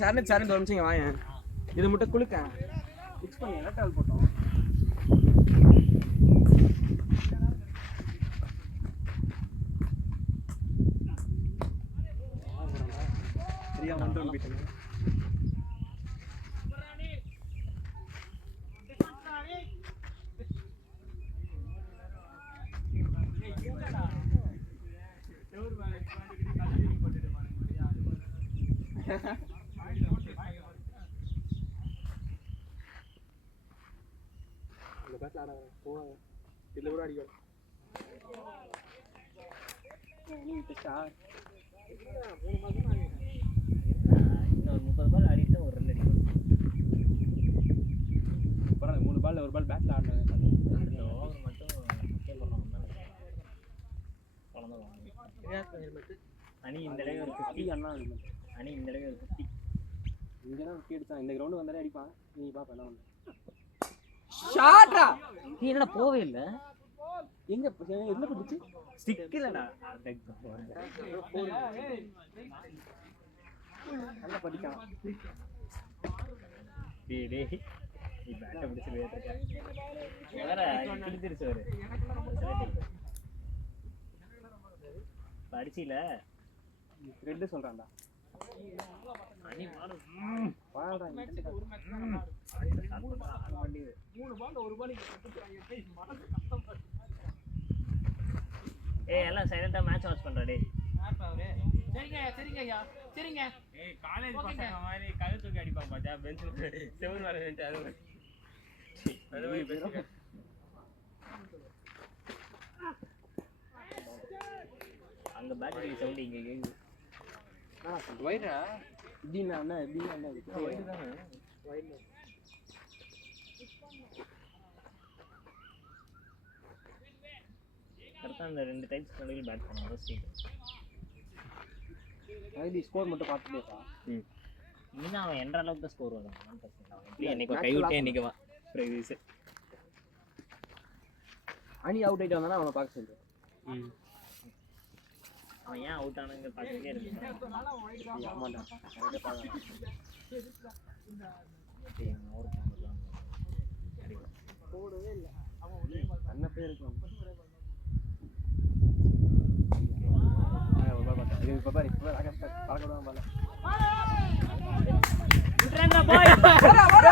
சரண் நிமிஷம் வாங்க. இது மட்டும் குளுக்க மிக்ஸ் பண்ணி எலக்ட்ரால் போட்டோம். சரியா வந்து போயிட்டேன். இந்த பேட்ல ஆட போவாங்க. இதுல கூட அடிக்கும். நீ பிச்சா 3 மாசமா இன்னொரு 30 பால் ஆடிட்டு ஒரு ரன் அடிக்கும். பரவாயில்ல 3 பால்ல ஒரு பால் பேட்ல ஆடுனேன். அந்த ஓவர் மட்டும் ஓகே பண்ணலாம். பலமா ஹெல்மெட் அணி இந்த தடவை ஒரு 50 அண்ணா ஹெல்மெட் அணி இந்த தடவை ஒரு 50 இங்க தான் கேட்தான். இந்த கிரவுண்ட் வந்தாலே அடிப்பான். நீ பாப்ப என்ன பண்ணு. ஷாட்டா நீ என்னடா போவே இல்ல. எங்க என்ன பண்ணுச்சு ஸ்டிக் இல்லடா. நல்லா படிக்கலாம். டேய் டேய் நீ பேட்ட பிடிச்சு வேறடா. வேற கிழிச்சிருச்சு வர. படிச்சில ரெட் சொல்றான்டா. அணி மாறு பாடா ஒரு மேட்ச் வண்டி 3 பால்ல ஒரு பால் கட்டுறாங்க. டேய் மனசு கஷ்டம் படு. ஏய் எல்லாம் சைலண்டா மேட்ச் வாட்ச் பண்றா டேய். மேட்ச் அவரே சரிங்க ஐயா சரிங்க. ஏய் காலேஜ் பசங்க மாதிரி கழுத்து தூக்கி அடிப்பாங்க பாத்தியா பெஞ்ச்ல செவுர் வர வேண்டிய அது மாதிரி பேசுங்க. அங்க பேட்டரி சவுண்ட் இங்க கேக்குது. வைரா இதீனா அண்ணா இதீனா அண்ணா வைரா தான வைரா. கரெக்டா அந்த ரெண்டு டைப்ஸ் நடுவுல பேட் பண்ணனும் ஸ்ட்ரைட். ஐடி ஸ்கோர் மட்டும் பாத்துட்டேப்பா. இன்னும் அவன் என்ற அளவுக்கு தான் ஸ்கோர் வரும். 1% அவன் எப்படி என்னைக்கு கை விட்டே நிக்கவா பிரைஸ். அணி அவுட் ஆயிட்டு வந்தானா அவனை பார்க்க சொல்றேன். அவன் ஏன் அவுட் ஆனாங்க பார்த்துட்டே இருக்கான். ஆமாடா அதை பார்க்கலாம். போடவே இல்லை அவன் அண்ணன் பேர் இருக்கலாம். இப்போ பாரு இப்போ பார்க்கலாம் பாரு. விட்றங்க பாய். வர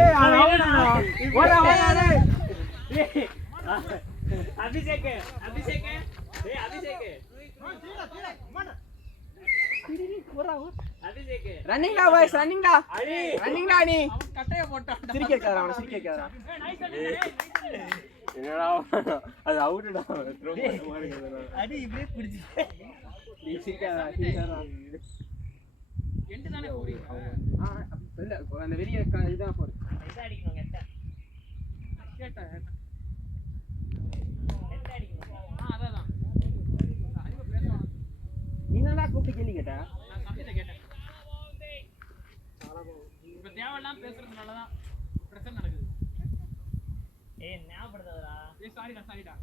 ஏய் வர ஏய் அபிஷேக் ஏய் அபிஷேக் ரன்னிங் டா பாய்ஸ் ரன்னிங் டா நீ கட்டைய போட்டான். சிரிக்க கேக்குறா அவன சிரிக்க கேக்குறா. என்னடா அது அவுட்டடா த்ரோ பண்ண மாட்டேங்குது. அடி இப்படியே பிடிச்சி நீ சிரிக்காதடா எண்ட் தானே போறீங்க. இல்ல அந்த வெளிய இதான் போறீங்க. இத அடிக்கணும் கெட்ட கேட்டா கெட்ட அடிக்கணும். அதான் அறிவு பேசணும். நீ என்னடா கூப்பிட்டு கேள்வி கேட்டா. நான் சப்ஜெக்ட் கேட்டேன். இப்ப தேவலாம் பேசுறதுனால தான் பிரச்சனை நடக்குது. ஏய் ஞாபகப்படுறதடா. ஏய் சாரிடா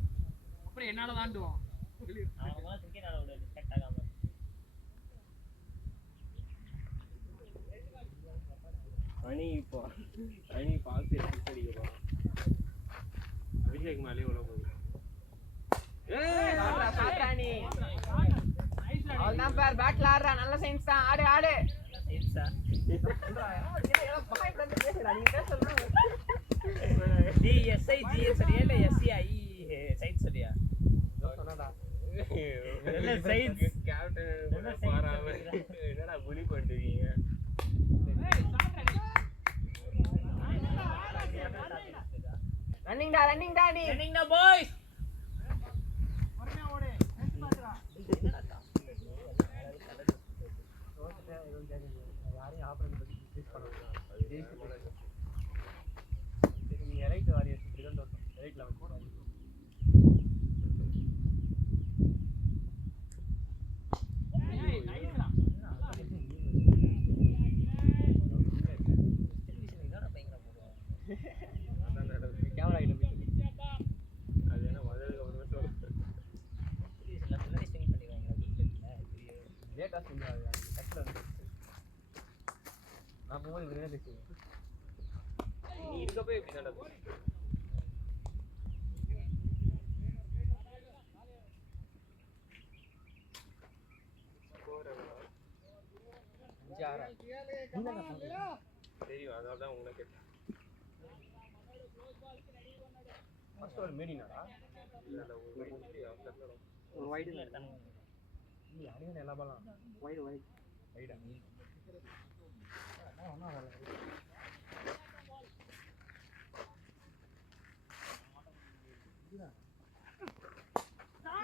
அப்புறம் என்னால தாண்டுவோம். அவங்கள கிரிக்கெட் ஆட விட டிஸ்ட்ராக்ட் ஆகாம. அணி பாஸ் அடிக்க போறோம். அபிஷேக் மேலே உள்ள போகுது. ஏய் சாத்ராணி அவதான் பேர் பேட்ல ஆடுறா. நல்ல சைன்ஸ் தான். ஆடு சைன்ஸா பாய் ஃப்ரெண்ட் பேசுடா. நீ என்ன சொல்ற. D S I G S சரியா இல்ல எஸ் ஐ சைன்ஸ் சரியா சொன்னடா. நல்ல சைன்ஸ் கேப்டன் பாராம என்னடா புலி பண்ணிட்டீங்க. ஏய் சாத்ராணி ரன்னிங் டா நீ ரன்னிங் டா பாய்ஸ். வரமே ஓடு நெக்ஸ்ட் பாத்துடா. யாரையும் ஆபரேட் பண்ணி டிஸ்கஸ் பண்ணலாம். நீ ரைட் வாரியர் ரிசல்ட் வரும். ரைட்ல வந்து ஏய் நைஸ்டா. கேமரா ஐட்டம் அது என்ன முதல்ல ஒரு நிமிஷம் இல்ல முன்னாடி ஸ்விங் பண்ணிடுவாங்க. நீ இருக்கப்போ எப்படி நடக்கும் தெரியும் அதனாலதான் உங்களை கேட்டேன் ஃபர்ஸ்ட் ஒரு மீடினாடா ஒரு வைடு எடுத்தானே நீ அடியே எல்லா பாலாம் வைடு வைடா ஒண்ணா வரல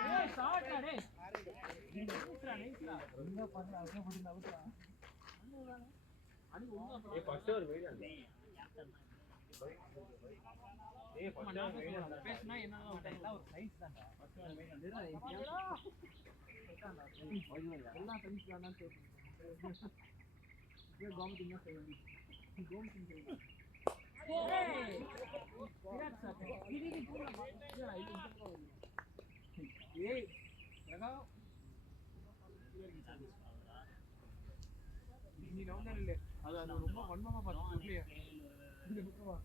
ஏய் ஷாட் டேய் நைஸ்ரா என்ன பண்ண அங்க போட்டு நவுறா அடி ஒண்ணா ஏய் ஃபர்ஸ்ட் ஒரு வைடு ஏய் ஃபர்ஸ்ட் ஒரு வைடு பேசினா என்னன்னா ஒரு சைஸ் தான்டா ஃபர்ஸ்ட் ஒரு வைடு எல்லாம் சைஸ் தானா சொல்றேன் ये गॉमटिंग ना सही गॉमटिंग सही ஏய் விராட் சார் இது பூரா மாத்தியா ஏய் லகா நீ நவுனல இல்ல அது ரொம்ப வன்மமா பாத்து இல்லையா இது முக்கவா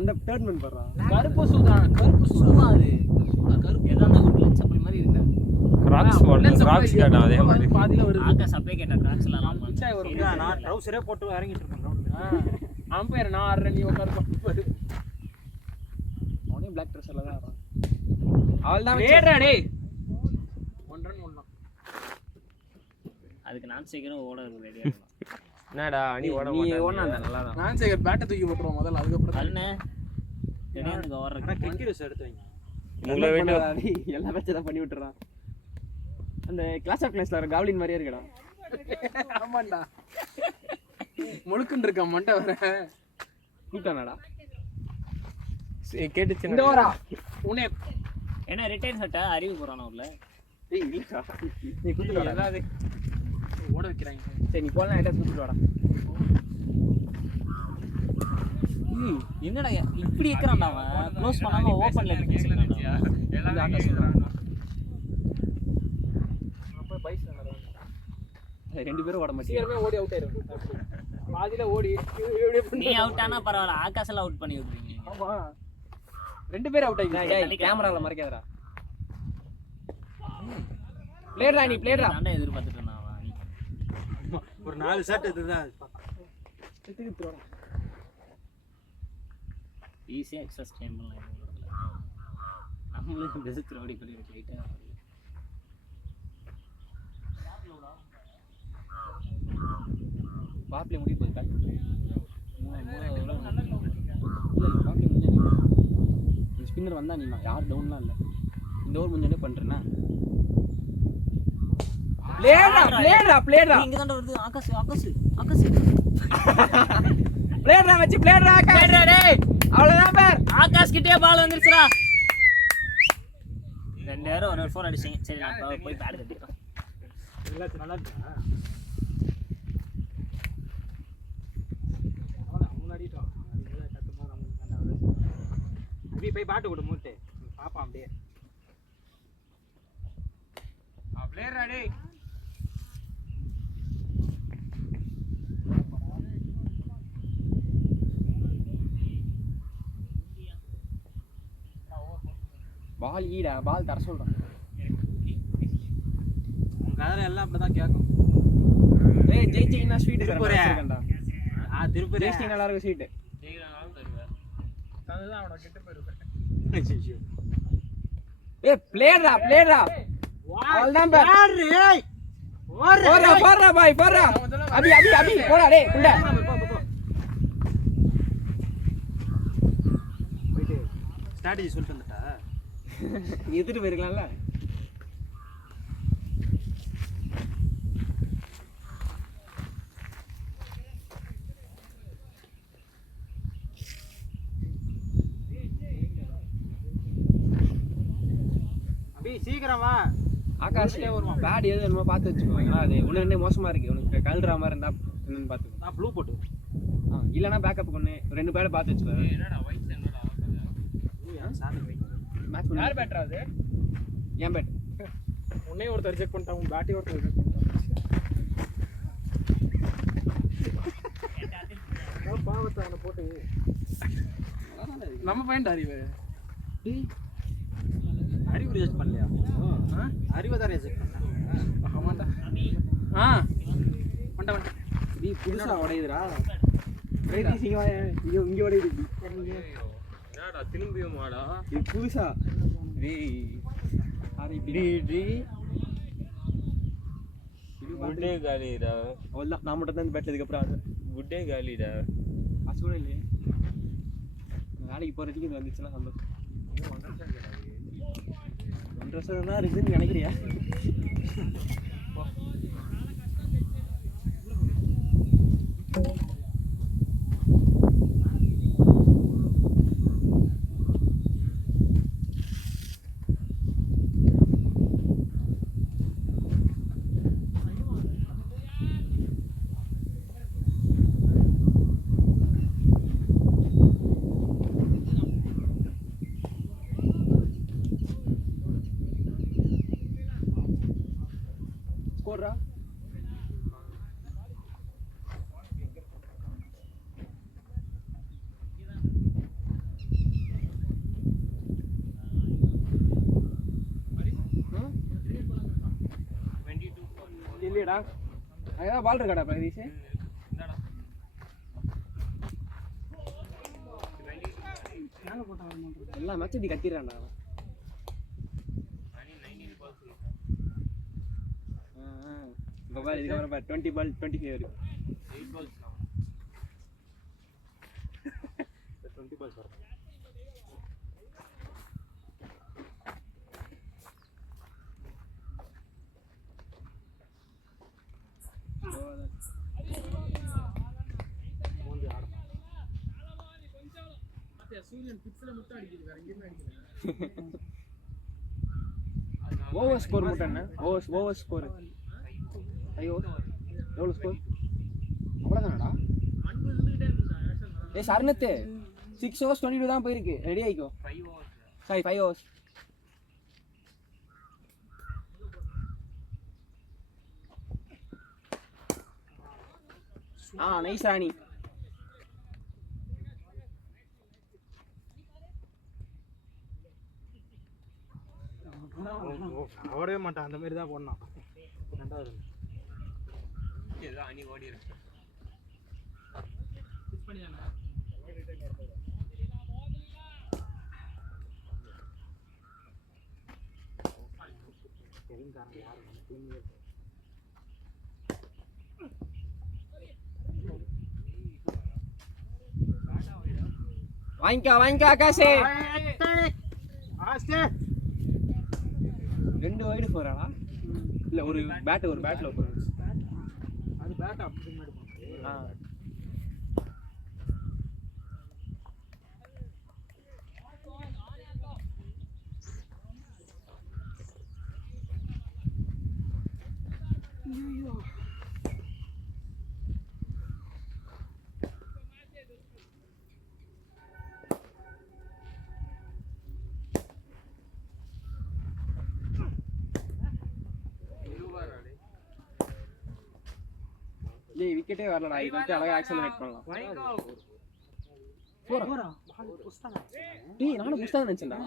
அந்த டர்ன்மென்ட் பண்றா கருப்பு சூதா கருப்பு சூதா அது கருப்பு ஏதான ஒரு லென்ஸ் அப்படி மாதிரி இருக்கு கிராக்ஸ் வால்ல கிராக்ஸ் கேட்டா அதே மாதிரி பாதில வருது ஆக சப்பே கேட்டா கிராக்ஸ்ல எல்லாம் பிச்சை வரும் நான் ட்ரவுசரே போட்டு இறங்கிட்டு இருக்கேன் கிரவுண்ட்ல அம்பையர் நான் ஆடுற நீ உட்கார்ந்து பாரு அவனே பிளாக் ட்ரெஸ்ல தான் ஆடுறான் அவள் தான் ஏறடா டேய் 1 ரன் ஓடலாம் அதுக்கு நான் சீக்கிரம் ஓட ரெடியா இருக்கலாம் என்னடா நீ ஓட மாட்டே நீ ஓடுனா நல்லா தான் நான் சீக்கிரம் பேட்டை தூக்கி போட்டுறோம் முதல்ல அதுக்கு அப்புறம் கண்ணே தெரியாதுங்க ஓடுற அட கிரிக்கெட் எடுத்து வைங்க உங்களை வெட்டி எல்லா மேட்ச் தான் பண்ணி விட்டுறான் அந்த கிளாஸ் ஆஃப் கிளாஸ்ல வர காவ்லின் மாதிரியே இருக்கடா ஆமாண்டா முழுக்குன்னு இருக்க மண்டை வர கூட்டானடா கேட்டுச்சு இந்த ஓரா உனே என்ன ரிட்டையர் சட்டா அறிவு போறானே உள்ள ஏய் இல்லடா நீ குத்துடா எல்லாது ஓட வைக்கிறாங்க. சரி நீ போலாம் ஐட்டா தூக்கிட்டு வாடா. என்னடா இப்படி இருக்கிறான்டா அவன் க்ளோஸ் பண்ணாம ஓபன்ல வச்சிருக்கான்டா. எல்லாம் ஆட்டா சொல்றான். அப்ப பைஸ் நடறான். ரெண்டு பேரும் ஓட மாட்டீங்க. சீக்கிரமே ஓடி அவுட் ஆயிரும். பாதியில ஓடி நீ அவுட் ஆனா பரவாயில்ல, ஆகாஷ்ல அவுட் பண்ணி விட்டுறீங்க. ஆமா ரெண்டு பேரும் அவுட் ஆயிட்டாங்க. டேய் கேமரால மறைக்காதடா. பிளேயர்டா நீ பிளேயர்டா. நான் எதிர்பார்த்துட்டு இருந்தான் அவன். ஒரு 4 ஷாட் எடுத்துதான் செத்துக்கு த்ரோடா. ஈஸியா எக்ஸஸ் டைம் பண்ணலாம். நம்மளுக்கு பெஸ்ட் த்ரோடி பண்ணி லைட்டா பாப்ல முடி போய் காட்டு. ஸ்பின்னர் வந்தா நீ யார் டவுன்லாம் இல்ல. இந்த ஓவர் முன்னே பண்றேனா? பிளேயர்டா இங்க தான் வருது. ஆகாஷ் பிளேயர்டா வச்சு பிளேயர்டா ஆகாஷ். டேய் அவ்வளவுதான் பேர். ஆகாஷ் கிட்டே பால் வந்துருச்சுடா. ரெண்டு நேரம் ஒரு 4 அடிச்சீங்க. சரி நான் போய் பேட் கட்டிக்கிறேன். நல்லா இருக்கா? முன்னாடிட்டோம். கத்துமா நம்ம அபி போய் பாட்டு விடு மூட்டு. பாப்பா அப்படியே. Player ready. பால் ஈடா பால் தர சொல்றான். உங்க கதற எல்லாம் அப்படிதான் கேக்கும். ஏய் ஜெயிச்சீங்கன்னா ஸ்வீட் தரேன்டா. திருப்பி ஜெயிச்சீங்க எல்லாரும் ஸ்வீட். ஜெயிக்கறனால தருவேன். அதுதான் அவன கிட்ட போயிருப்பேன். ஏய் பிளேயர்டா அவ்வளவுதான் பேர். ஏய் போறா பாய் போறா. அபி போடா டேய் குண்டா. போயிடு. ஸ்ட்ராட்டஜி சொல்லிட்டு வந்துட்டா. எதிர்த்து போயிருக்கலாம்ல. அபி சீக்கிரம் வா. ஆகாஷ் பேட் எது என்னமோ பார்த்து வச்சுக்கோ. ஏன்னா அது ஒன்று ரெண்டே மோசமாக இருக்குது. உனக்கு கழுற மாதிரி இருந்தால் என்னன்னு பார்த்துக்கோ. நான் ப்ளூ போட்டு இல்லைனா பேக்கப் ஒன்று 2 பேரை பார்த்து வச்சுக்கோ. மேட்ச் யார் பேட்டரா அது? ஏன் பேட் உன்னை ஒருத்தர் ரிஜெக்ட் பண்ணிட்டான். உன் பேட்டே ஒருத்தர் ரிஜெக்ட் பண்ணிட்டான். பாவத்தை அவனை போட்டு நம்ம பையன் அறிவு. அறிவு ரிஜெக்ட் பண்ணலையா? அறிவை தான் ரிஜெக்ட் பண்ணான். ஆமாண்டா. வந்துட்டேன். நீ புதுசா உடையுதுடா. இங்க உடையுது. என்னடா திரும்பியும் மாடா இது புதுசா. குட்டே காலிடா. அவ்வளோதான் நான் மட்டும் தான் இந்த பேட்டில் இதுக்கப்புறம் ஆடு. குட்டே காலிடா. காசு கூட இல்லையே. வேலைக்கு போகிறதுக்கு இது வந்துச்சுன்னா சந்தோஷம். 1.5 வருஷம் தான் இருக்குதுன்னு நினைக்கிறியா? ஸ்கோர்ரா இல்லையடா. அங்கதான் பால் இருக்காடா பிரதீஷ். எல்லா மேட்சும் இப்படி கத்திடுறான்டா. இப்போ பாரு இதுக்கப்புறம் பாரு 20 பால் 25 வரும். 8 balls 20 balls வரும். ஓவர் ஸ்கோர் மட்டும் என்ன? Over score. ஐயோ எவ்வளோ ஸ்கோர் அவ்வளோதானடா ஏ சரணத்து 6 overs 22 தான் போயிருக்கு ரெடி ஆயிக்கோ 5 overs நைஸ் ராணி ஓடவே மாட்டான் அந்த மாதிரி தான் போடணும் ரெண்டாவது ஏதோ அணி ஓடி இருக்கு வாங்கிக்கா ஆகாஷே 2 வைடு போறாடா இல்ல ஒரு பேட்ல போறா அது பேட் அப்படி மாதிரி டேய் விக்கெட்டே வரலடா இது வந்து அழகா ஆக்சலரேட் பண்ணலாம் போறா டேய் நானும் புஷ்டா நினைச்சேன்டா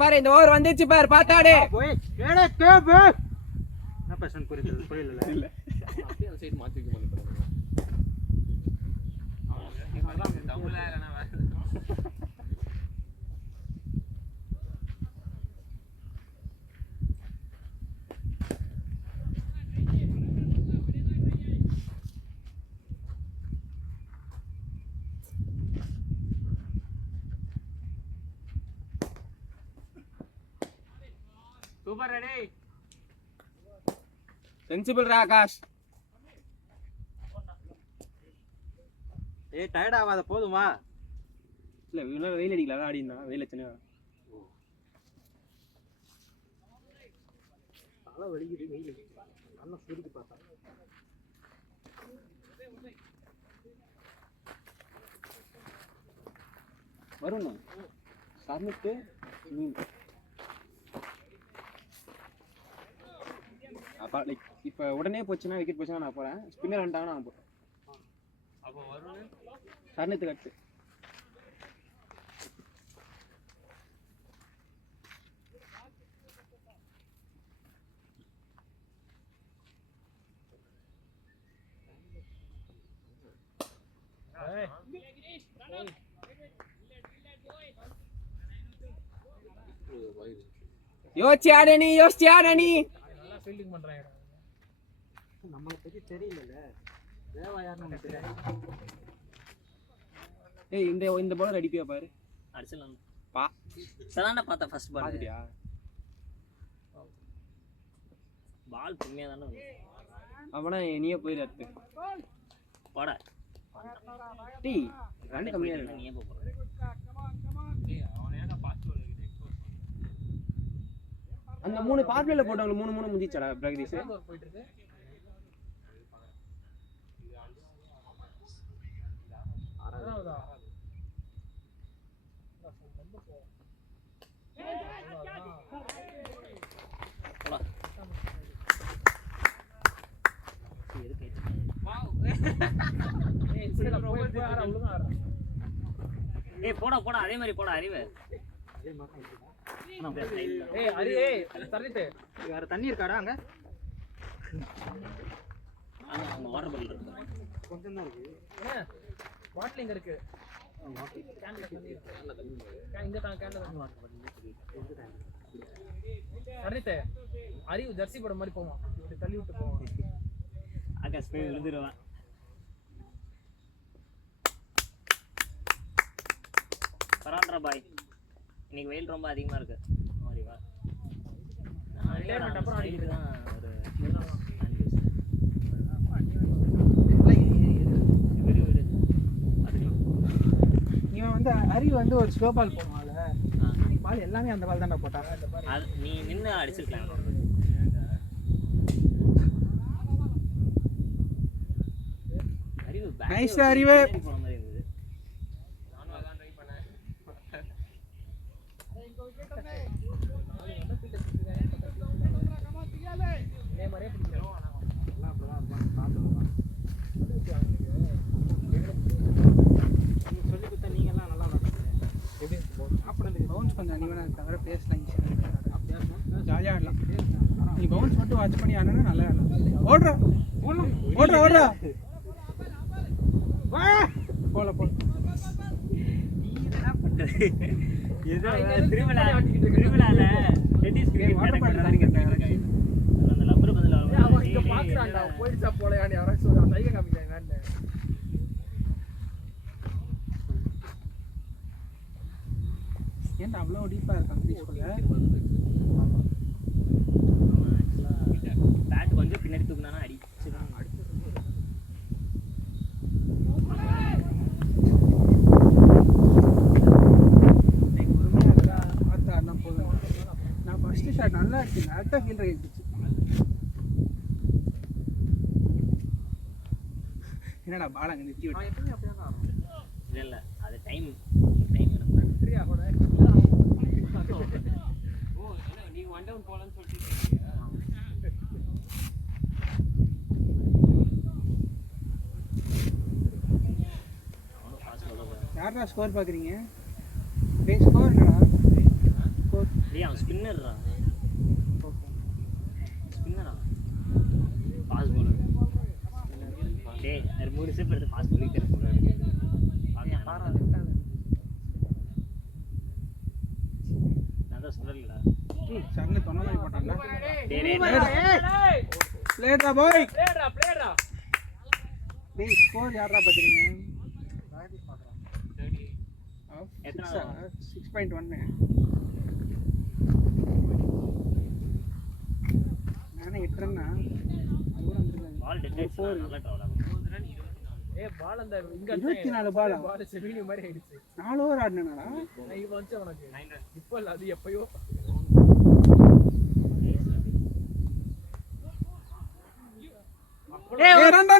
பார் இந்த ஓவர் வந்துச்சு பார் பாத்தாடே போய் கேடே கேபே என்ன பர்சன்ட் புரியல இல்ல அப்படியே அந்த சைடு மாத்தி வைக்க மாட்டேன் தமிழ்ல இல்லனா சூப்பர் ரெடி சென்சிபிள் ரா ஆகாஷ் ஏய் டயர்ட் ஆகாத போதுமா இல்ல இவ்வளவு வெயில் அடிக்கல ஆடினா வெயில சின்ன தலை வலிக்குது வெயில் நல்லா சுருக்கி பார்த்தா வரும்ண்ணா சர்மிட்டு அப்பா லைக் இப்போ உடனே போச்சுன்னா விக்கெட் போச்சுன்னா நான் போகிறேன் ஸ்பின்னர் வந்துட்டாங்கன்னா நான் போகிறேன் அப்போ வருண் சர்னத்து கட்டு யோசிச்சு ஆடணி நல்லா ஃபீல்டிங் பண்றாங்க நம்மளை பத்தி தெரியல தேவா யாருன்னு நமக்கு தெரியாது ஏய் இந்த பால் அடிப்பியா பாரு அடிச்சலாம் பா இப்பதானே பார்த்தேன் ஃபர்ஸ்ட் பால் பாத்துட்டியா பால் பொறுமையா தானே வந்து அவனா நீயே போயிரு அடுத்து போடா டேய் ரன் கம்மியா இருக்கு நீயே போ ஏய் அவனே ஏன்டா பாஸ் பண்ணிட்டு அந்த 3 பார்ப்ளேல போட்டவங்க 3 முடிஞ்சிச்சடா பிரகதீஷ் போயிட்டு இருக்கு ஆறாவதா போடா எதுக்கு ஏய் போடா அதே மாதிரி போடா அறிவு ஏய் அரி ஏய் தள்ளிட்டு வேற தண்ணி இருக்காடா அங்க ஆமா வாட்டர் பாட்டில் இருக்கு கொஞ்சம் தான் இருக்கு பாட்டில் இங்க இருக்கு கேன்ல தண்ணி இருக்கு இங்க தான் கேன்ல தண்ணி வாட்டர் பாட்டில் தள்ளிட்டு அறிவு ஜெர்சி போட மாதிரி போவான் இப்படி தள்ளி விட்டு போவான் ஆகாஷ் போய் விழுந்துருவான் பராட்ரா பாய் இன்னைக்கு வெயில் ரொம்ப அதிகமா இருக்கு மாதிரி வா ரிட்டையர்மென்ட் அப்புறம் அடிக்குது தான் ஒரு இவன் வந்து அறிவு வந்து ஒரு ஸ்லோ பால் போவான்ல பால் எல்லாமே அந்த பால் தான்டா போட்டான் நீ நின்று அடிச்சிருக்கலாம் அறிவு Nice அறிவு. போன மாதிரி இருந்தது. நானும் அதான் ட்ரை பண்ணேன். சொல்லி கொடுத்தா நீங்கெல்லாம் நல்லா எப்படி பவுன்ஸ் கொஞ்சம் அனிவனாக தவிர பேசலாம் ஜாலியாக ஆடலாம் நீ பவுன்ஸ் மட்டும் வாட்ச் பண்ணி ஆடனா நல்லா ஆடலாம் ஓடுறா ஓடுறா போல போ ஏதோ திருவிழால டென்னிஸ் கிரிக்கெட் நடக்குது. அந்த லப்பர் பதிலா அவன் இங்க பாக்குறான்டா போயிடுச்சா போலையான்னு யாராச்சும் சொல்றா சைகை காமிக்கிறேன் என்னன்னு ஏன்டா அவ்வளோ டீப்பாக இருக்கா பீஸ்குள்ள பேட் கொஞ்சம் பின்னாடி தூக்குனானா அடிச்சுதான் நான் ஃபர்ஸ்ட் ஷாட் நல்லா இருக்கு கரெக்டாக ஃபீல்டர் ஆகிடுச்சு என்னடா பால் அங்கே நிறுத்தி விட்டு இல்ல அது டைம் ஓ என்ன நீங்க ஒன் டவுன் போலான்னு சொல்லிட்டு யாரா ஸ்கோர் பார்க்குறீங்க டே ஸ்கோர் என்னடா ஸ்கோர் டேய் அவன் ஸ்பின்னர்ரா பாஸ் bowler டேய் அது மூணு ஸ்டெப் எடுத்து பாஸ் பண்ணிட்டே இருக்காரு நான் சொல்லலடா சர்னு தொன்ன மாதிரி போட்டான்டா டேய் பிளேடா பாய் பிளேடா டேய் ஸ்கோர் யாரா பார்க்குறீங்க எத்தனை 6.1 நானே 8 ரன்னா அது கூட வந்திருக்காங்க பால் டெட் ஆயிடுச்சு நல்லா ட்ராவல் ஆகும் பால் அந்த இங்க 24 பாலா பால் செமினி மாதிரி ஆயிடுச்சு 4 ஓவர் ஆடுனேடா நான் இவ வந்து உனக்கு 9 ரன் இப்போ இல்ல அது எப்பயோ ஏய் ரன்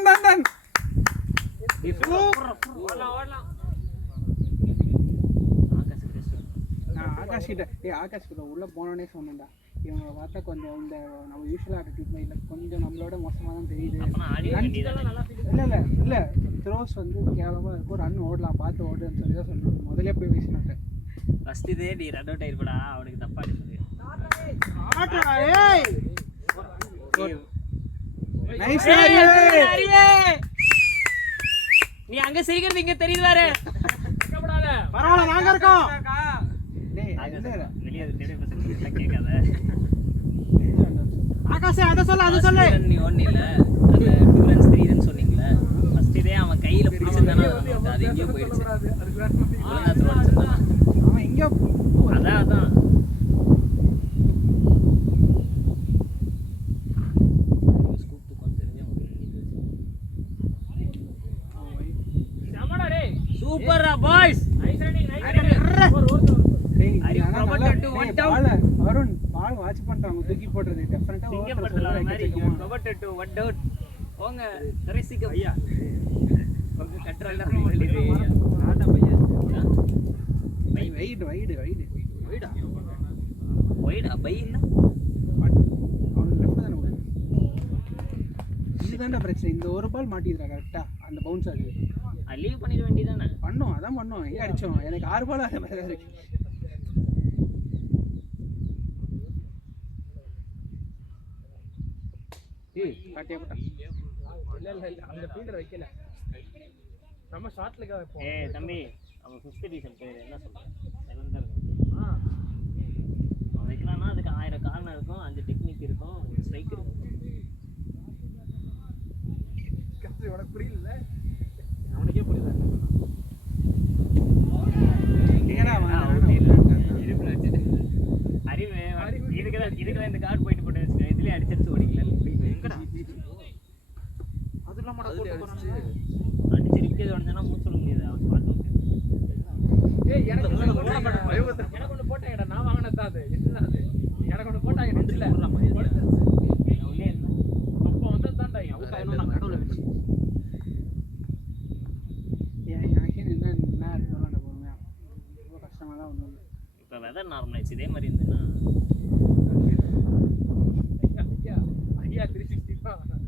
ஓடலாம் ஆகாஷ் கிட்ட ஆகாஷ் கிட்ட உள்ள போனோடனே சொன்னேன்டா இவங்க பார்த்தா கொஞ்சம் இந்த நம்ம யூஸ்வலாக ஆட்டிடியூட் இல்லை கொஞ்சம் நம்மளோட மோசமாக தான் தெரியுது இல்லை த்ரோஸ் வந்து கேவலமாக இருக்கும் ரன் ஓடலாம் பார்த்து ஓடுன்னு சொல்லி தான் சொன்னேன் முதல்ல போய் பேசினேன் ஃபர்ஸ்ட் இதே நீ ரன் அவுட் ஆயிருப்படா அவனுக்கு தப்பா சொல்லி நீ அங்க செய்கிறது இங்க தெரியுது வேற பரவாயில்ல நாங்க இருக்கோம் வெளியே கேட்காத ஆகாஷ் அதை சொல்லு நீ ஒண்ணு இல்ல அந்த 2 runs 3 runs சொன்னீங்களே ஃபர்ஸ்ட் இதே அவன் கையில பிடிச்சிருந்தானா அது எங்கேயோ போயிடுச்சு அவன் எங்கேயோ அதான் சூப்பர்ரா பாய்ஸ் வருண் பால் வாட்ச் பண்றாங்க தூக்கி போடுறது டெஃபினட்டா போங்க கரெக்ட் ஐயா உங்க கட்றல வைடு வைடா பை இல்ல அவன் லெஃப்ட் தான போகுது இதுதான்டா பிரச்சனை இந்த ஒரு பால் மாட்டிடுறா கரெக்டா அந்த பவுன்ஸ் ஆகுது லீவ் பண்ணிட வேண்டியதானே பண்ணோம் எங்க அடிச்சோம் எனக்கு 6 பால் அந்த மாதிரி இருக்கு பாட்டியா போட்டா இல்ல அந்த ஃபீல்டர் வைக்கல நம்ம ஷாட்ல வைப்போம் தம்பி அவன் 5th டிவிஷன் பேர் என்ன சொல்றான் செவன்தா இருக்கும் அவன் வைக்கலாம்னா அதுக்கு 1000 காரணம் இருக்கும் 5 டெக்னிக் இருக்கும் ஒரு ஸ்ட்ரைக் இருக்கும் உனக்கு புரியல அவனுக்கே புரியல அறிவு இதுக்கு இந்த கார்டு போயிட்டு போட்டு வச்சுக்கேன் இதுலயே அடிச்சு ஓடிக்கலாம் எங்கடா அதெல்லாம் அடிச்சு நிற்கிறது உடனே மூச்சு சொல்ல முடியாது அவன் பார்த்து எனக்கு ஒன்று போட்டாங்கடா நான் வாங்கினதான் அது என்னதான் அது எனக்கு ஒன்று போட்டாங்க நெஞ்சில் அப்போ வந்து தான்டா அவுட் ஆகணும் நான் கடவுளை வச்சு கலர் நார்மல் ஆயிடுச்சு இதே மாதிரி இருந்ததுன்னா ஐயா 360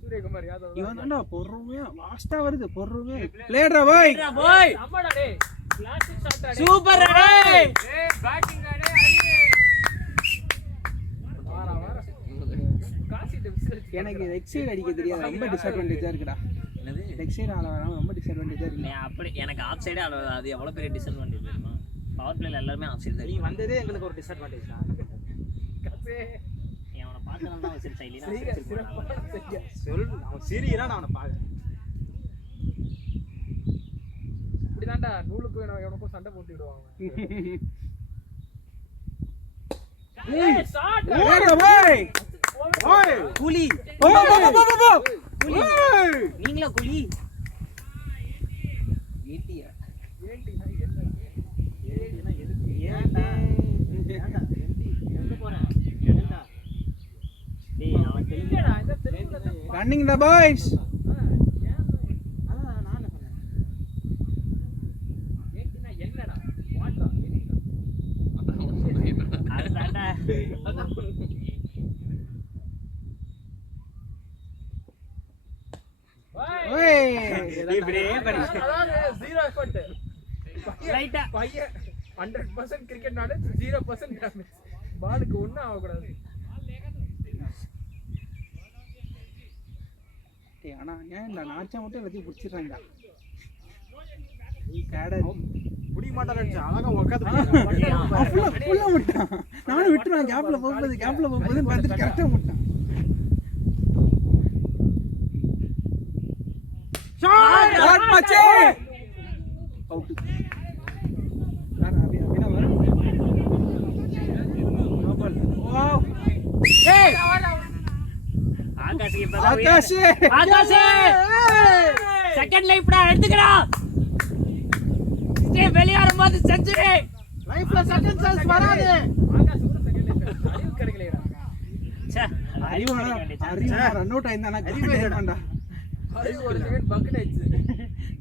சூரியகுமார் யாதவ் இவன் தான்டா பொறுமையா லாஸ்டா வருது பொறுமையா பிளேடா பாய் போய் அம்மாடா டேய் கிளாசிக் ஷாட் டேய் சூப்பர் டேய் ஏய் பேட்டிங் டே அரியே வார காசி டிப்ஸ் எனக்கு எக்ஸைட் அடிக்க தெரியாது ரொம்ப டிஸ்அட்வான்டேஜா இருக்குடா என்னது எக்ஸைட் ஆள வராம ரொம்ப டிஸ்அட்வான்டேஜா இருக்கு நீ அப்படி எனக்கு ஆஃப் சைடே அது எவ்வளவு பெரிய டிஸ்அட்வான்டேஜ் தெரியுமா பவர் பிளேல எல்லாரும் ஆஃப் சைடு நீ தான் வந்ததே எங்களுக்கு ஒரு டிஸ்அட்வான்டேஜ் தான். கசே நீ அவனை பார்த்து தான் வச்சிரு சைலினா அவன் சீரியஸா நான் அவனை பாக்குறேன். இப்படிதான்டா நூலுக்கு எவனுக்கும் சண்டை போட்டு விடுவாங்க ஏய் ஷாட் பிளேடா பாய் ஓய் கூலி போ நீங்களா கூலி ஏட்டியா ஏன்டினா என்ன ஏன்னா எதுக்கு ஏன்டா எங்க போற எடடா டேய் அவன் தெலுங்கு இல்லடா இந்த தெலுங்குல தான் ரன்னிங் தி பாய்ஸ் அதான் நான் என்ன பண்ணேன். ஏன்டினா என்னடா வாட்ரா அதுதான்டா ஓய் இப்படியே பண்ணி அதாவது ஜீரோ எஃபர்ட் ரைட்டா பையன் 100% கிரிக்கெட் நாலேஜ் 0% டேமேஜ் பாலுக்கு ஒண்ணும் ஆக கூடாது டேய் அண்ணா ஏன் இந்த நாச்சா மட்டும் எல்லாத்தையும் பிடிச்சிடுறாங்கடா கேடா புடிக்க மாட்டான்னு அழகா உட்காந்து ஃபுல்லா விட்டான் நானும் விட்டுருவேன் கேப்ல போகும்போது பார்த்துட்டு கரெக்டா விட்டான் ஷாட் மச்சே அவுட் யார் அபினா வரும் நோ பால் வாவ் ஏய் ஆகாஷ் ஆகாஷ் ஆகாஷ் செகண்ட் லைஃப்டா எடுத்துக்கடா ஸ்டே வெளியாறும்போது செஞ்சுரி லைஃப்ல செகண்ட் சான்ஸ் வராது. ஆகாஷ் கூட செகண்ட் அறிவு கிடைக்கலடா ச்சே அறிவு ரன் அவுட் ஆயிந்தானா கேட்டேன்டா அறிவு ஒரு செகண்ட் பங்க் ஆயிடுச்சு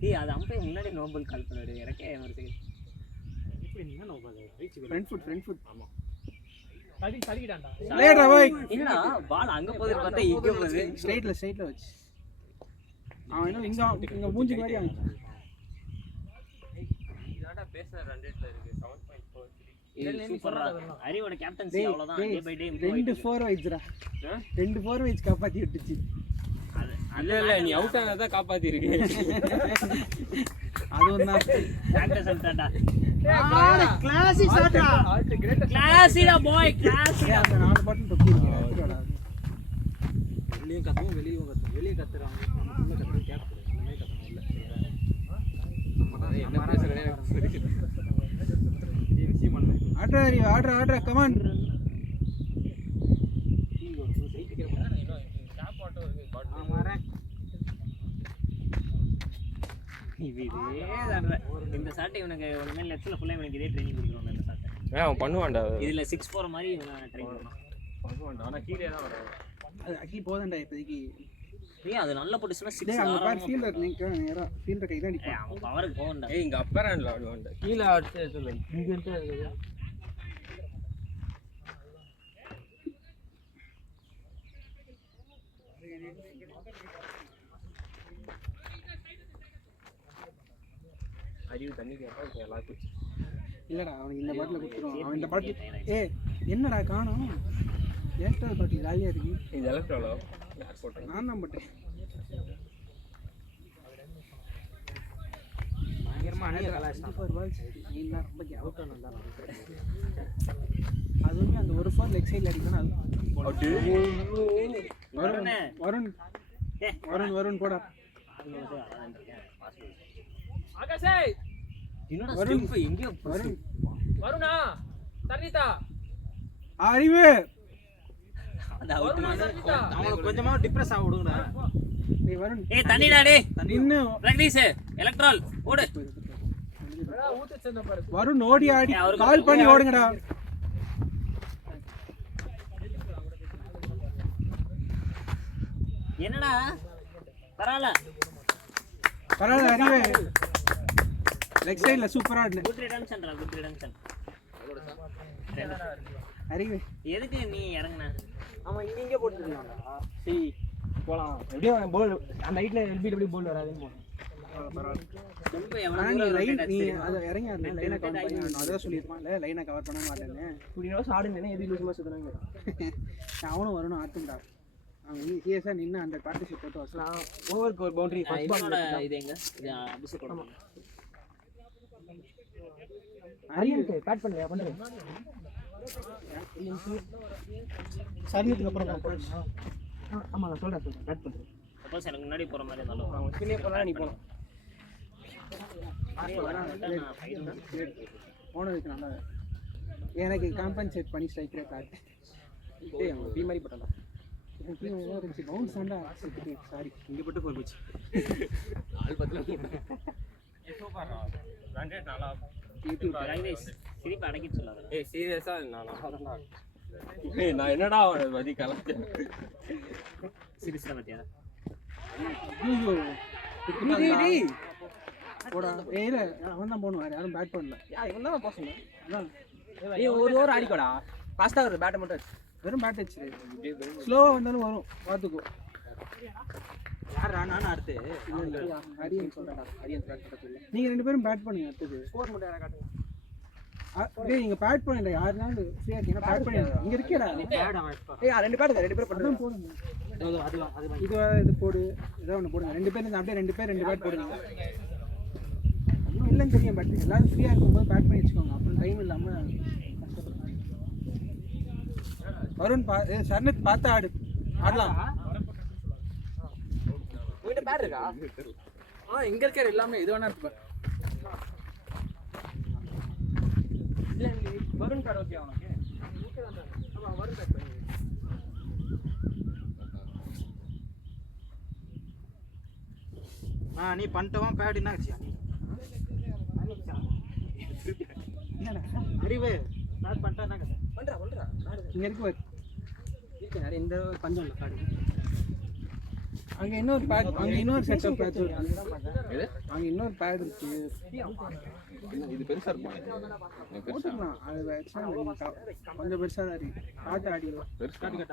டேய் அது அம்பே முன்னாடி நோபல் கால் பண்ணாரு எனக்கே ஒரு செகண்ட் இப்படி நீங்க no ball reach front foot ஆமா தள்ளிட்டான்டா லேடா பாய் என்னடா பால் அங்க போகுது பார்த்தா இங்க போகுது ஸ்ட்ரைட்ல வச்சு அவன் என்ன இங்க மூஞ்சி மாதிரி அவன் இதாடா பேசுற 100ல இருக்கு 7.43 சூப்பரா அறிவோட கேப்டன்சி டேய் அவ்வளவுதான் டே பை டே ரெண்டு 4 வைஸ்டா 4 வைஸ் காப்பாத்தி விட்டுச்சு இல்ல நீ அவுட் ஆனதா காப்பாத்தி இருக்கு அதுவும் தான் டாக்டர் சொல்லிட்டாடா கிளாசிக் ஷாட்டா. ஆல்ட் கிரேட் கிளாஸிடா பாய் கிளாஸிடா அந்த 4 பட்டன் தொப்பி இருக்கு வெளியே கத்துவோம் வெளியே கத்துறாங்க நமக்குள்ள கத்துறது கேப் அந்த மாதிரி கத்தணும் இல்ல என்ன பேசுறேன்னு எனக்கு புரியல. இது விஷயம் பண்ணு. ஆர்டர் கமான் நான் வரேன். இந்த சாட்டை இவனுக்கு ஒரு மேல லெஃப்ட்ல ஃபுல்லா இவனுக்கு இதே ட்ரைனிங் கொடுக்கணும் இந்த சாட்டை அவன் பண்ணுவான்டா இதுல 6 போற மாதிரி இவனை ட்ரை பண்ணணும் பண்ணுவான்டா ஆனா கீழே தான் வரான். அது அகில் போதண்டா இப்போதைக்கு ஏய் அது நல்ல பொசிஷனா 6 டேய் அங்க பார் ஃபீல்டர் நிக்க நேரா ஃபீல்டர் கை தான் ஏய் நிப்பான் அவன் பவருக்கு போகண்டா ஏய் இங்க அப்பர் ஹேண்ட்ல ஆடுவான்டா கீழே ஆடுச்சு சொல்ல இங்க இருந்து இருக்குது. அறிவு தண்ணி கேட்டா இப்ப எல்லாருக்கும் இல்லடா அவனுக்கு இந்த பாட்டில் கொடுத்துருவான் அவன் இந்த பாட்டில் என்னடா காணோம் ஏஸ்டர் பாட்டில் ஜாலியாக இருக்கு இது எலக்ட்ரோலோ யார் போட்டேன் நான் தான் பட்டேன் பயங்கரமா அணிய கலாய்ச்சான். 24 balls நீனா ரொம்ப அவுட் ஆனது தான் அதுவுமே அந்த ஒரு ஃபார் லெக் சைடில் அடிக்கணும் அது வருணே வருண் வருண் போடா ஆகாஷே என்னடா வருண் ஸ்டிம்ப் எங்க வருண் வருணா தர்னிதா அறிவு அது அவுட் வருணா தர்னிதா அவனுக்கு கொஞ்சமா டிப்ரஸ் ஆக விடுங்கடா. டேய் வருண் ஏய் தண்ணிடா டேய் இன்னும் பிரக்தீஷ் எலக்ட்ரால் ஓடு ஊத்து சென்ன பாரு வருண் ஓடி ஆடி அவருக்கு கால் பண்ணி ஓடுங்கடா என்னடா பரவாயில்ல பரவாயில்ல அறிவு லெக் சைடில் சூப்பராக ஆடுனேன் குட் ரிடம்ஷன்டா குட் ரிடம்ஷன் அறிவு எதுக்கு நீ இறங்குன? ஆமாம் இங்கே போட்டுருக்கீங்களா? சரி போகலாம். எப்படியும் போல் அந்த ஹைட்டில் எல்பிடபிள்யூ போல் வராதுன்னு போகணும். ரொம்ப ஆனா நீ எவ்வளவு லைன் நீ அதை இறங்கி அந்த லைனை கவர் பண்ணி நான் அதான் சொல்லியிருப்பான்ல லைனை கவர் பண்ண மாட்டேன்னு. இப்படி நிமிஷம் ஆடுனேன்னா எது லூசுமா சுற்றுறாங்க. அவனும் வரணும் ஆட்டும்டா. அவன் சீரியஸாக நின்று அந்த பார்ட்டிஷிப் போட்டு வசலாம். ஓவருக்கு ஒரு பவுண்டரி ஃபர்ஸ்ட் இவனோட பால் இது எங்க? இது அபிஷேக் அரியன்ட்டு பேட் பண்ணலையா? பண்ணுறேன் சரியத்துக்கு அப்புறம் ஆமாம் நான் சொல்கிறேன் பேட் பண்ணுறேன். சப்போஸ் எனக்கு முன்னாடி போற மாதிரி இருந்தாலும் அவங்க ஸ்பின்னே போனால் நீ போகணும். போனதுக்கு நல்லா எனக்கு காம்பன்சேட் பண்ணி ஸ்ட்ரைக்கரே காட்டு. ஏய் அவங்க பி மாதிரி போட்டலாம். இருந்துச்சு பவுன்ஸ் ஆண்டா சாரி இங்கே போட்டு போய் போச்சு. ஆள் பத்தில் ரன் ரேட் நல்லா திருப்பி அடக்கி சொல்லாத. ஏய் சீரியஸா நான் நல்லா தான். ஏய் நான் என்னடா வதி கலந்தேன். சீரியஸா பாத்தியா? போடா ஏய் அவன் தான் போகணும் வேறு யாரும் பேட் பண்ணல. இவன் தான் போக சொன்னேன். அதான் ஏய் ஒரு ஓவர் ஆடிக்கோடா. ஃபாஸ்ட்டாக வருது பேட்டை மட்டும். வெறும் பேட் வச்சு ஸ்லோவாக வந்தாலும் வரும் பார்த்துக்கோ. யார் நானும் அடுத்து அரியன் சொல்கிறேன். அரியன் பேட் பண்ண சொல்லி நீங்கள் 2 பேரும் பேட் பண்ணுங்க அடுத்தது. ஸ்கோர் மட்டும் யாரை காட்டுங்க. டேய் நீங்கள் பேட் பண்ணுங்க யாருனாலும் ஃப்ரீயாக இருக்கீங்கன்னா பேட் பண்ணுங்க. இங்கே இருக்கேடா ஏய் 2 பேட் 2 பேர் அதான் போடுங்க. இது போடு ஏதோ ஒன்று போடுங்க. 2 பேர் அப்படியே 2 பேர் 2 பேட் போடுங்க. ஒன்றும் இல்லைன்னு தெரியும் பட் எல்லாரும் ஃப்ரீயாக இருக்கும்போது பேட் பண்ணி வச்சுக்கோங்க. அப்புறம் டைம் இல்லாமல் வருண் சர்னத் பார்த்து ஆடலாம். உங்ககிட்ட பேட் இருக்கா? இங்கே இருக்கிற எல்லாமே இது வேணா இருக்கு. இல்லை வருண் பேட் ஓகே அவனுக்கு. ஆமாம் வருண் பேட் பண்ணி நீ பண்ணிட்டவன் பேட் என்ன ஆச்சு அறிவு பேட் பண்ணிட்டா என்ன கதை பண்ணுறா இங்கே இருக்கு இருக்கு நிறைய இந்த பஞ்சம் இல்லை காடு. அங்கே இன்னொரு பேட் அங்கே இன்னொரு செட் ஆஃப் பேட்ச் அங்கே இன்னொரு பேட் இருக்கு. இது பெருசா இருக்குமா? போட்டுக்கலாம் அது கொஞ்சம் பெருசாக தான் இருக்கு. காட்டு ஆடிடலாம். காட்டு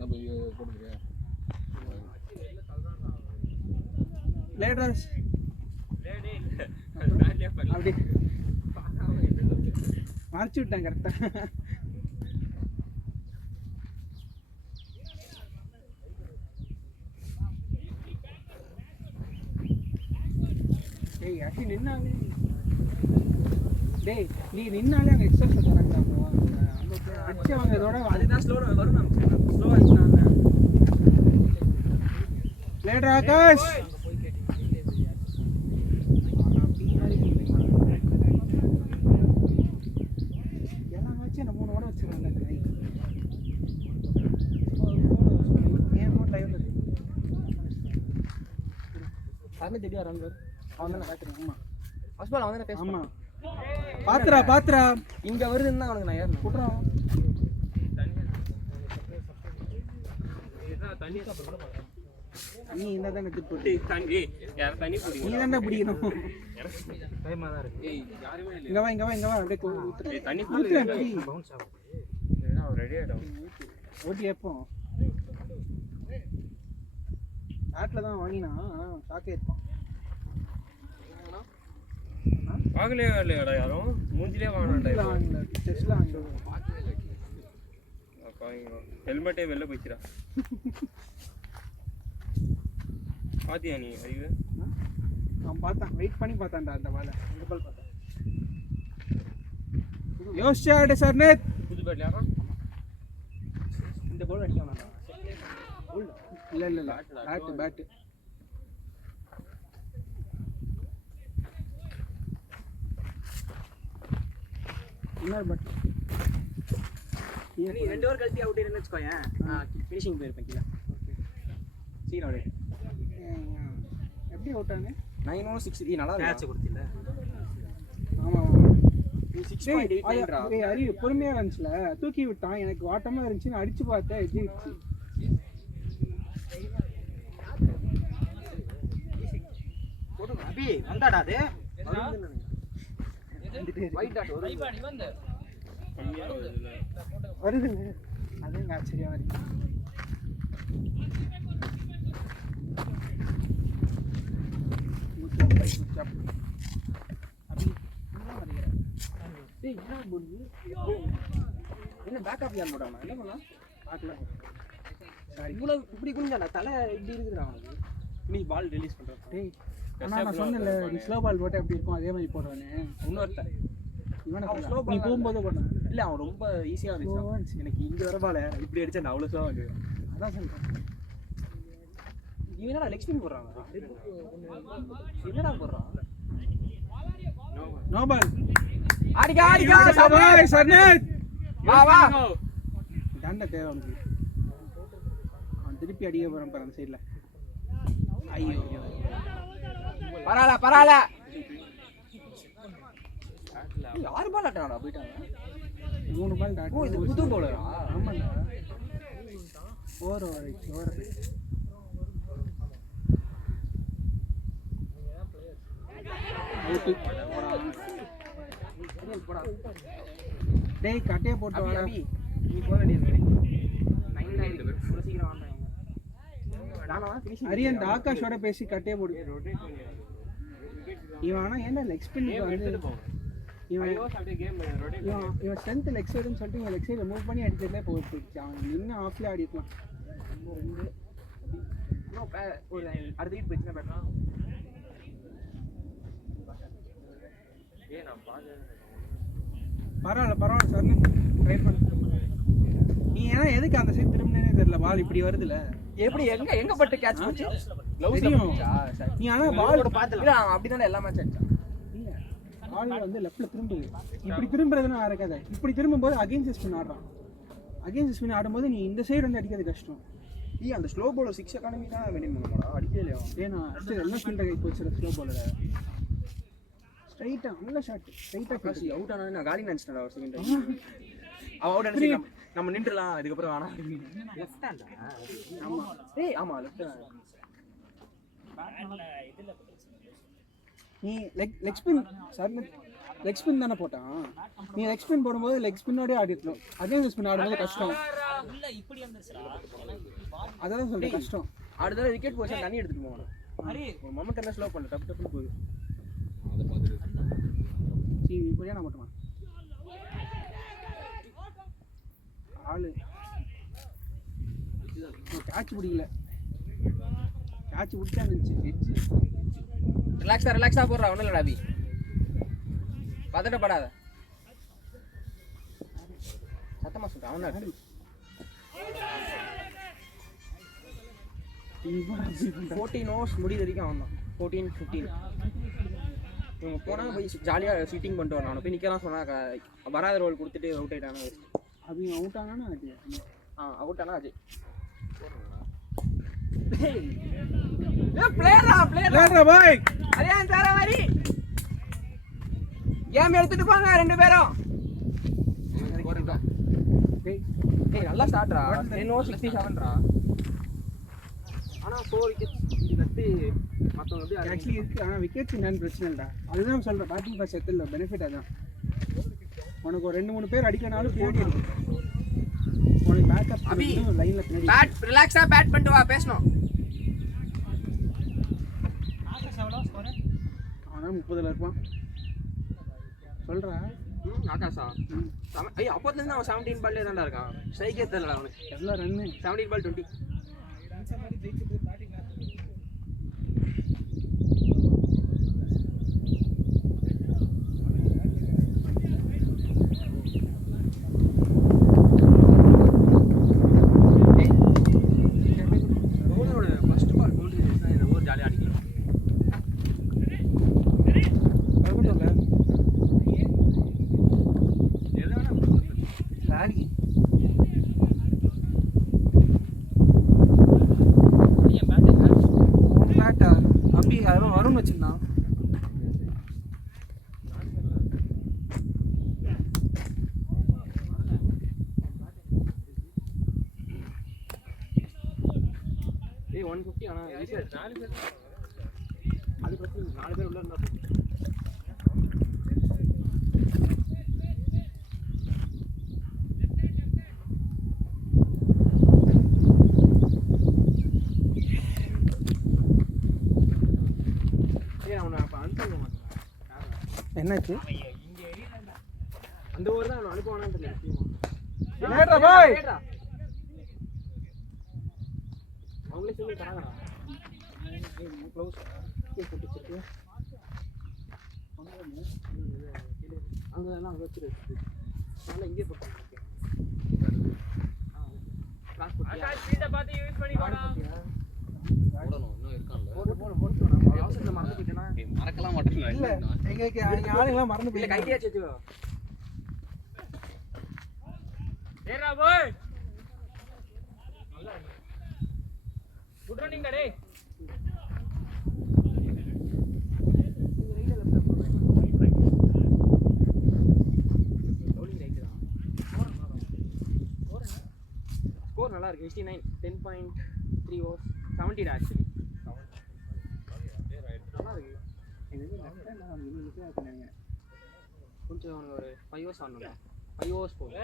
நம்ம போட்டுருக்கேன். லேட்ரஸ் அப்படி மறைச்சு விட்டேன் கரெக்டாக. டேய் ஆக்சுவலி நின்னாலே டேய் நீ நின்னாலே அங்கே எக்ஸஸ் தராங்க. அடிச்சு அவங்க இதோட அதுதான் ஸ்லோவாக வரும். நம்ம ஸ்லோவாக இருந்துச்சுன்னா லேட்ரா ஆகாஷ் எல்லாம் வச்சு என்ன 3 ஓட வச்சுருவாங்க. ஏன் ஃபோன் லைவ்ல இருக்கு. சரணத் எப்படி வரான் பேர்? அவன் தானே பார்த்துருக்கேன். ஆமாம் ஃபர்ஸ்ட் பால் அவன் தானே பேசுவான். ஆமாம் பாத்துரா இங்கே வருதுன்னு தான் அவனுக்கு நான் ஏறணும். விட்றான். நீ இந்த தானே எடுத்து போட்டு தண்ணி யார் தண்ணி நீ குடிங்க. தானே பிடிக்கணும். டைமாக தான் இருக்கு. ஏய் யாருமே இல்லை. இங்க வா அப்படியே ஊத்துறேன். ஏய் தண்ணி ஊத்துறேன் குடி. அப்படி. பவுன்ஸ் ஆகும். ஏன்னா ரெடி ஆயிடும். ஓட்டி எப்போ ஆட்டில் தான் வாங்கினா சாக்கே இருப்பான். வாங்கலையா இல்லையாடா யாரும் மூஞ்சிலே வாங்கினாண்டா. வாங்கல டெஸ்ட்ல வாங்கல. ஹெல்மெட்டே வெளில போயிடுச்சுடா. பாத்தியா நீ அறிவு? நான் பார்த்தேன் வெயிட் பண்ணி பார்த்தான்டா அந்த பாலை. இந்த பால் பார்த்தேன். யோசிச்சாடு சர்னத். புது பேட்ல யாரா? இந்த கோல் அடிக்க வேணாம். இல்ல பேட் இன்னொரு பேட். நீ 2 ஓவர் கழிச்சு அவுட் ஆயிடுன்னு வச்சுக்கோயேன். ஃபினிஷிங் போயிருப்பேன் கீழே. சீக்கிரம் அவுட். எப்படி அவுட் ஆனே? 9 ஓவர் 6 நல்லா கேட்ச் கொடுத்தில. ஆமா நீ 6.89 ஏய் அரி பொறுமையா இருந்துச்சுல தூக்கி விட்டான். எனக்கு வாட்டமா இருந்துச்சு நான் அடிச்சு பார்த்தேன் எஜிச்சு. போடு அபி வந்தாடா அது. ஒயிட் டாட் வரும். கம்மியாக வருதுல்ல. வருதுங்க அது எங்க ஆச்சரியம் வருது. என்ன பேக்கப் யார் போடாம என்ன பண்ணலாம் பார்க்கல இவ்வளோ இப்படி குனிஞ்சாடா தலை இப்படி இருக்குதுடா அவனுக்கு. நீ பால் ரிலீஸ் பண்ணுறேன். டேய் ஆனால் நான் சொன்னேன்ல நீ ஸ்லோ பால் போட்டால் எப்படி இருக்கும் அதே மாதிரி போடுவானே இன்னொருத்தன் இவனை அவன் slow slow நீ ball போகும்போது போட்டான் இல்லை அவன் ரொம்ப ஈஸியாக இருந்துச்சு. எனக்கு இங்கே வர பால இப்படி அடிச்சா நான் அவ்வளோ ஸ்லோவாக இருக்கு. அதான் சொல்கிறேன். இவன் என்னடா லெக் ஸ்பின் போடுறாங்க. என்னடா போடுறான் நோ பால் ஆடிக்கா ஆடிக்கா பாய் சர்னேட் வா வா. தண்டை தேவை அவனுக்கு. அவன் திருப்பி அடிக்க போகிறான் பாரு அந்த சைடில். ஐயோ பரவாயில்ல பரவாயில்ல. 6 பால் ஆட்டாடா போயிட்டாங்க. 3 பால் ஓ இது புது பவுலரா? ஆமாண்டா ஓவர் ஓவர் டேய் கட்டையை போட்டு வாடா. நீ போக வேண்டியது 9 ஆயிருக்கு. இவ்வளோ சீக்கிரம் வாங்க. நானா ஃபினிஷிங் அரியன் ஆகாஷோட பேசி கட்டையை போடு. இவன் ஆனால் ஏன்டா லெக் ஸ்பின்னுக்கு வந்து இவன் இவன் ஸ்ட்ரென்த் லெக் சைடுன்னு சொல்லிட்டு இவன் லெக் சைடில் மூவ் பண்ணி அடிக்கிறதுலே போயிடுச்சு. அவன் இன்னும் ஆஃப்லேயே ஆடிருக்கலாம். ஒரு அடுத்த வீட் போயிடுச்சுன்னா பேட்டா. பரவாயில்ல சர்னு ட்ரை பண்ணு. நீ ஏன்னா எதுக்கு அந்த சைடு திரும்பினே தெரியல. பால் இப்படி வருதுல்ல எப்படி எங்க பட்டு கேட்ச் போச்சு? க்ளவுஸ்ல தெரியும். போச்சா? சரி. நீ ஆனால் பால் இல்ல அப்படிதானே எல்லா மேட்ச் அடிச்சான். இல்லை பால் வந்து லெஃப்ட்டில் திரும்புது. இப்படி திரும்புறதுன்னு இருக்காது. இப்படி திரும்பும்போது அகெயின்ஸ்ட் ஸ்பின் ஆடுறான். அகெயின்ஸ்ட் ஸ்பின் ஆடும்போது நீ இந்த சைடு வந்து அடிக்கிறது கஷ்டம். அந்த ஸ்லோ பவுலர் 6 எக்கானமி தான் வெனிங் பண்ணுமாடா அடிக்கலையா? ஏன்னா அடுத்து எல்லாம் ஃபீல்டர் கை போச்சு ஸ்லோ பாலர். ஸ்ட்ரைட்டாக நல்ல ஷாட் ஸ்ட்ரைட்டாக காசி அவுட் ஆனா நான் காலி நினைச்சிட்டேன் ஒரு செகண்ட். அவ அவுட் ஆனது நம்ம நின்றலாம் அதுக்கப்புறம் வேணாம். லெஃப்ட் ஹேண்டா? ஆமா. ஏய் ஆமா லெஃப்ட் ஹேண்ட். நீ leg spin sir leg spin தானே போட்டான். நீ லெக் ஸ்பின் போடும்போது லெக் ஸ்பின்னோடய ஆடிடணும். அதே ஸ்பின் ஆடும்போது கஷ்டம். அதான் சொல்கிறேன் கஷ்டம். அடுத்த தடவை விக்கெட் போச்சு தண்ணி எடுத்துட்டு போகணும். ஒரு மொமெண்ட் என்ன ஸ்லோ பண்ணல டப்பு டப்புன்னு போகுது. சரி இப்படியா நான் மட்டுமா ஆளு கேட்ச் பிடிக்கல. கேட்ச் பிடிச்சா இருந்துச்சு. ரிலாக்ஸா போடுறா ஒன்றும் இல்லடா அபி. பதட்டப்படாத. சத்தமா சொல்றேன் அவன் தான் 14 ஓவர்ஸ் முடிய வரைக்கும் அவன் தான் 14 15. இவங்க போனால் போய் ஜாலியாக சீட்டிங் பண்ணிட்டு வரணும். அவனை போய் நிற்கலாம் சொன்னாக்கா வராத ரோல் கொடுத்துட்டு அவுட் ஆகிட்டானா அவங்க அவுட் ஆனானா அது அவுட் ஆனா அஜய் பிளேயரா பாய் அரியான் சார மாதிரி கேம் எடுத்துட்டு போங்க 2 பேரும். ஏய் நல்லா ஸ்டார்ட்ரா 10 ஓவர் 67ரா. ஆனா 4 விக்கெட்ஸ் நட்டு மத்தவங்க வந்து ஆக்சுவலி இருக்கு. ஆனால் விக்கெட்ஸ் என்னன்னு பிரச்சனை இல்லைடா. அதுதான் சொல்கிறேன் பேட்டிங் ஃபர்ஸ்ட் செட்டில் பெனிஃபிட் அதான். உனக்கு ஒரு 2-3 பேர் அடிக்கனாலும் பின்னாடி அடிக்கும். உனக்கு பேக்கப் லைனில் பின்னாடி பேட் ரிலாக்ஸா பேட் பண்ணிட்டு வா பேசணும். ஆனால் 30ல் இருப்பான் சொல்கிறா. ஆகாஷா ஐயோ அப்போதுலேருந்து அவன் 17 பால்லே தான்டா இருக்கான். ஸ்ட்ரைக்கே தெரியல அவனுக்கு. எவ்வளோ ரன்னு 17 பால் 20. வரும்னு வச்சுருந்தான். ஏய் 150 ஆனா ஈஸியா 4 பேர் அது பிரச்சனை 4 பேர் உள்ள இருந்தா என்னாச்சு அந்த ஓவர் தான் அவன் அனுப்புவானான்னு தெரியல முக்கியமா. லேட்ரா பாய் அவங்களே சொல்லி தராங்கடா. அங்கெல்லாம் அங்கே வச்சுரு. அதனால இங்கே போட்டு கிளாஸ் போட்டியா? பார்த்து யூஸ் பண்ணி வாடா. போடணும் இன்னும் இருக்கான்ல அவசரத்தில் மறந்து போயிட்டேன்னா மறக்கலாம் மாட்டேன் இல்ல எங்க ஆளுங்கெல்லாம் மறந்து இல்லை போய் கைட்டியாச்சு வச்சுக்கோ. ஏறா போய். குட் ரன்னிங் டா டேய். ஸ்கோர் நல்லா இருக்கு 89 10.3 ஓவர்ஸ் 70 டா ஆக்சுவலி நல்லா இருக்கு. கொஞ்சம் ஒரு 5 ஓவர்ஸ் ஆடணும். 5 ஓவர்ஸ் போகும்.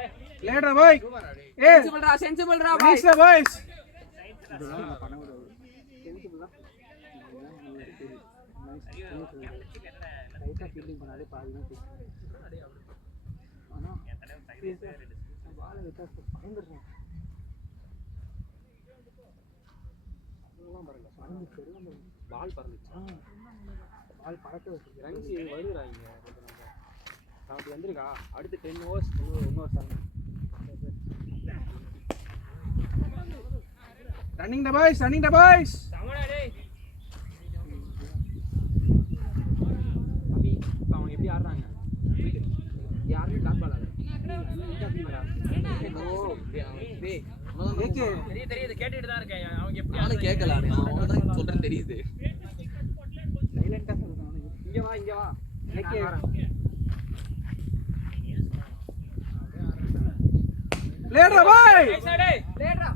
லேட்ரா பாய் சென்சிபிள்ரா நைஸ்டா பாய்ஸ் சென்சிபிள் தான். ரைட்டா ஃபீல்டிங் பண்ணாலே பாதி தான் ஆனா பால் விட்டா பயந்துடுறேன் பால் பறந்துச்சு. பால் பறக்க வச்சு ரன்ஸ் வருகிறாங்க. அப்படி வந்திருக்கா. அடுத்து 10 ஓவர்ஸ் இன்னொரு 7. ரன்னிங் த பாய்ஸ் சமடா டேய். அபி அவங்க எப்படி ஆடுறாங்க? யாருமே டாட் பால் ஆடுறாங்க. தெரியுது கேட்டுட்டு தான் இருக்கேன். அவங்க எப்படி நானும் கேட்கல அவங்க தான் சொல்றேன் தெரியுது சைலண்டா சொல்றாங்க இங்க வா ஏகே லேட்ரா பாய் டேய் லேட்ரா.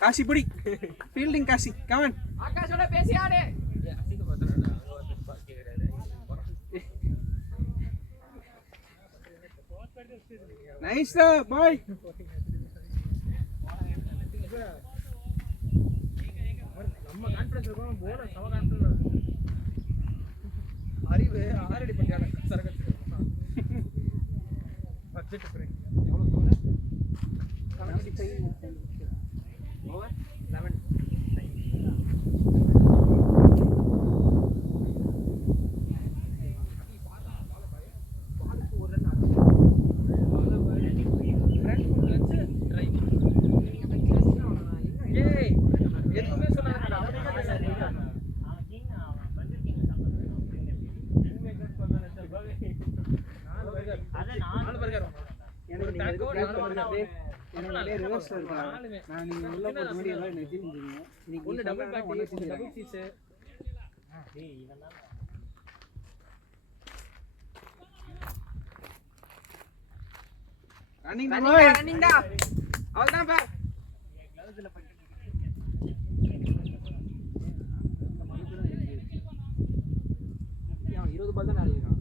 காசி புடி ஃபீல்டிங் காசி கமான் ஆகாஷோட பேசி ஆடு. நைஸ்டா பாய் நம்ம கான்ஃபிடன்ஸ் இருக்கோம். போல சம கான்ஃபிடன்ஸ். அறிவு ஆல்ரெடி பண்ணியால சரகத்து. Budget break. எவ்வளவு ஸ்கோர்? 75 ஓவர் 11. ஏய் எதுவுமே சொல்லாதடா. நாலு பர்கர். எனக்கு நீங்க எதுக்கு ப்ளே பண்ணுங்க எனக்கு அப்படியே ரிவர்ஸ்ல இருக்கா நான் நீங்க உள்ள போற முன்னாடி எல்லாம் எனக்கு தெரிஞ்சுங்க இன்னைக்கு ஒன்னு டபுள் பேக் ஒன்னு டபுள் டபுள் சீஸ். டேய் இவன் தான் ரன்னிங் டா அவள்தான் பா. அவன் 20 பால் தான் ஆடிருக்கான்.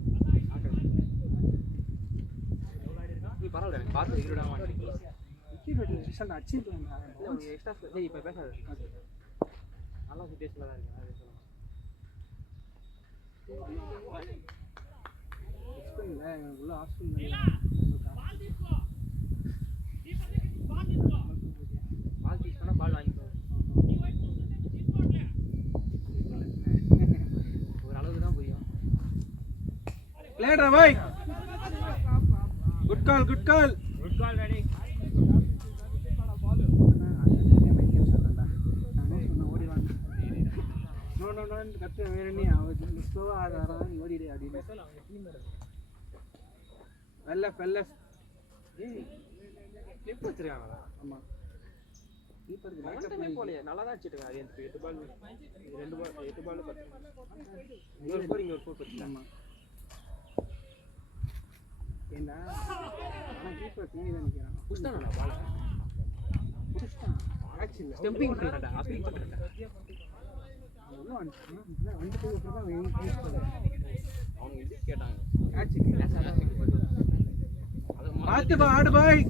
நீ பரவாயில்ல எனக்கு பார்த்து இருடா மாட்டேங்குது. ரிசல்ட் அச்சீவ் பண்ணாங்க இல்லை அவங்க எக்ஸ்ட்ரா சரி இப்போ பேசாது. நல்லா சுச்சுவேஷனில் தான் இருக்கு. இல்ல உள்ள ஹாஸ்பிடல் பால் பீஸ் பண்ணால் பால் வாங்கிக்கோ. ஒரு அளவுக்கு தான் புரியும். லேட்ரா bye good call good call ready. கத்து வேணி அவன் ஸ்லோவா ஆடுறான் ஓடிடு அப்படின்னு வெள்ள கிளிப் வச்சிருக்காங்களா? ஆமா கீப்பருக்கு போலையே நல்லா தான் வச்சுருக்காங்க. அது எனக்கு 8 பால் 2 பால் 8 பால் 10. இன்னொரு ஸ்கோர் இங்கே ஒரு ஸ்கோர் வச்சுருக்காங்க. ஆமா ஏன்னா ஆனால் கீப்பர் தூங்கி தான் நிற்கிறான் புஷ்டானா பால் புடிச்சிட்டான் ஆக்சுவலி ஸ்டெம்பிங் பண்ணுறா அப்படி பண்ணுறா. ஒன்றும் வந்துட்டு அப்புறம் தான் யூஸ் பண்ணுறேன் அவங்க இது கேட்டாங்க ஆச்சுக்கு அது பார்த்து பா ஆடு பாய்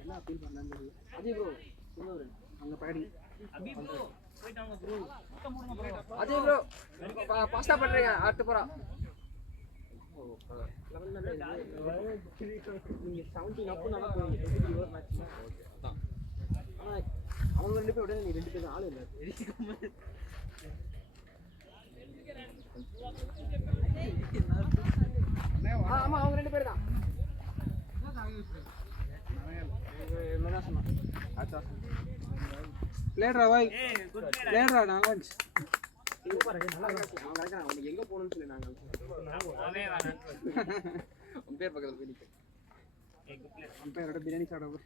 என்ன அப்பீல் பண்ணலான்னு தெரியல. அஜய் ப்ரோ அங்கே பாடி அபி ப்ரோ போயிட்டாங்க ப்ரோ. அஜய் ப்ரோ பாஸ்டா பண்றீங்க அடுத்து போறா நீங்க 17 அப் நல்லா போறீங்க 23 ஓவர் மேட்ச் அதான் ஆனா அவங்க ரெண்டு பேர் விட நீ ரெண்டு பேரும் ஆளு இல்ல ஆமா அவங்க ரெண்டு பேர் தான் என்ன சொன்னா அச்சா பிளேயரா பாய் பிளேயரா நல்லா இருந்துச்சு அவனுக்கு எங்க போகணும்னு சொல்லி நாங்க உன் பேர் பக்கத்துல போய் நிக்க அம்பையரோட பிரியாணி சாப்பிட போய்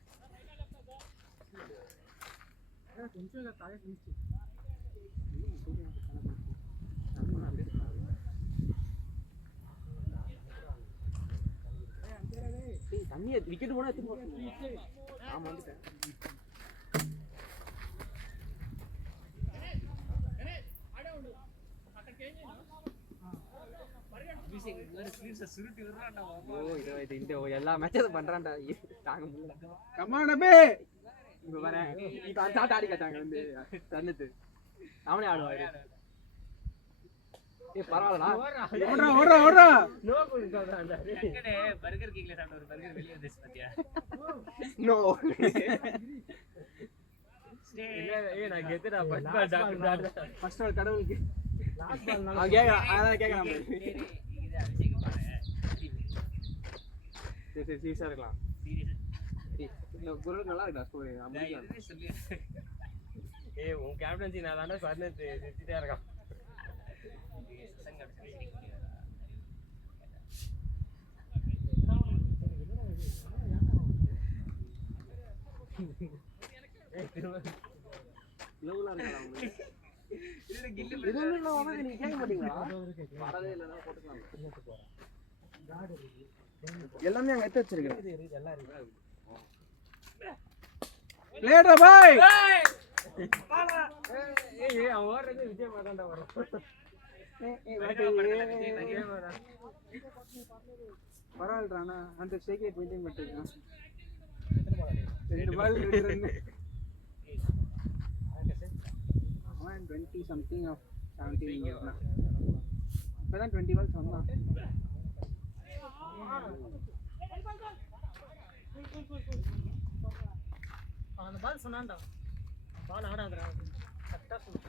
கொஞ்சம் தாயே இருந்துச்சு தண்ணியை விக்கெட் போனா எடுத்து போறேன் ஆமா வந்துட்டேன் எல்லா மேட்சும் பண்றான்டா தாங்க முடியல கமான் அபே இப்ப வரேன் இப்ப சாட் ஆடி காட்டாங்க வந்து தன்னுது அவனே ஆடுவாரு ஏய் பரவாயில்லடா ஓடுறா ஓடுறா நோ குடுக்காதடா எங்கடே பர்கர் கிங்ல சாப்பிட்ட ஒரு பர்கர் வெளிய வந்துச்சு பாத்தியா நோ ஏய் நான் கெத்துடா ஃபர்ஸ்ட் பால் கடவுளுக்கு லாஸ்ட் பால் நான் கேக்குறேன் அதான் கேக்குறேன் இது அடிச்சிக்க பாரு சரி சீரியஸா இருக்கலாம் இந்த குரு நல்லா இருக்கா ஸ்கோர் எதுவுமே சொல்லி ஏய் உன் கேப்டன்சி நான் தானே சர்னத்து சிரிச்சிட்டே இருக்கான் நீங்க கேட்க மாட்டீங்களா வரவே இல்லைன்னா போட்டுக்கலாம் எல்லாமே அங்க எடுத்து வச்சிருக்கேன் பிளேயரா பாய் ஏய் அவன் ஓடுறது விஜய் மாதாண்டா வரும் பரவாயில்லண்ணா அந்த ஸ்டேக்கே போயிட்டு பண்ணிருக்கான் 2 பால் 2 ரன் அவன் 20 something of 17 இயர்ஸ் இப்பதான் 20 பால் சொன்னான் அந்த பால் சொன்னான்டா பால் ஆடாதடா கரெக்ட்டா சொன்னா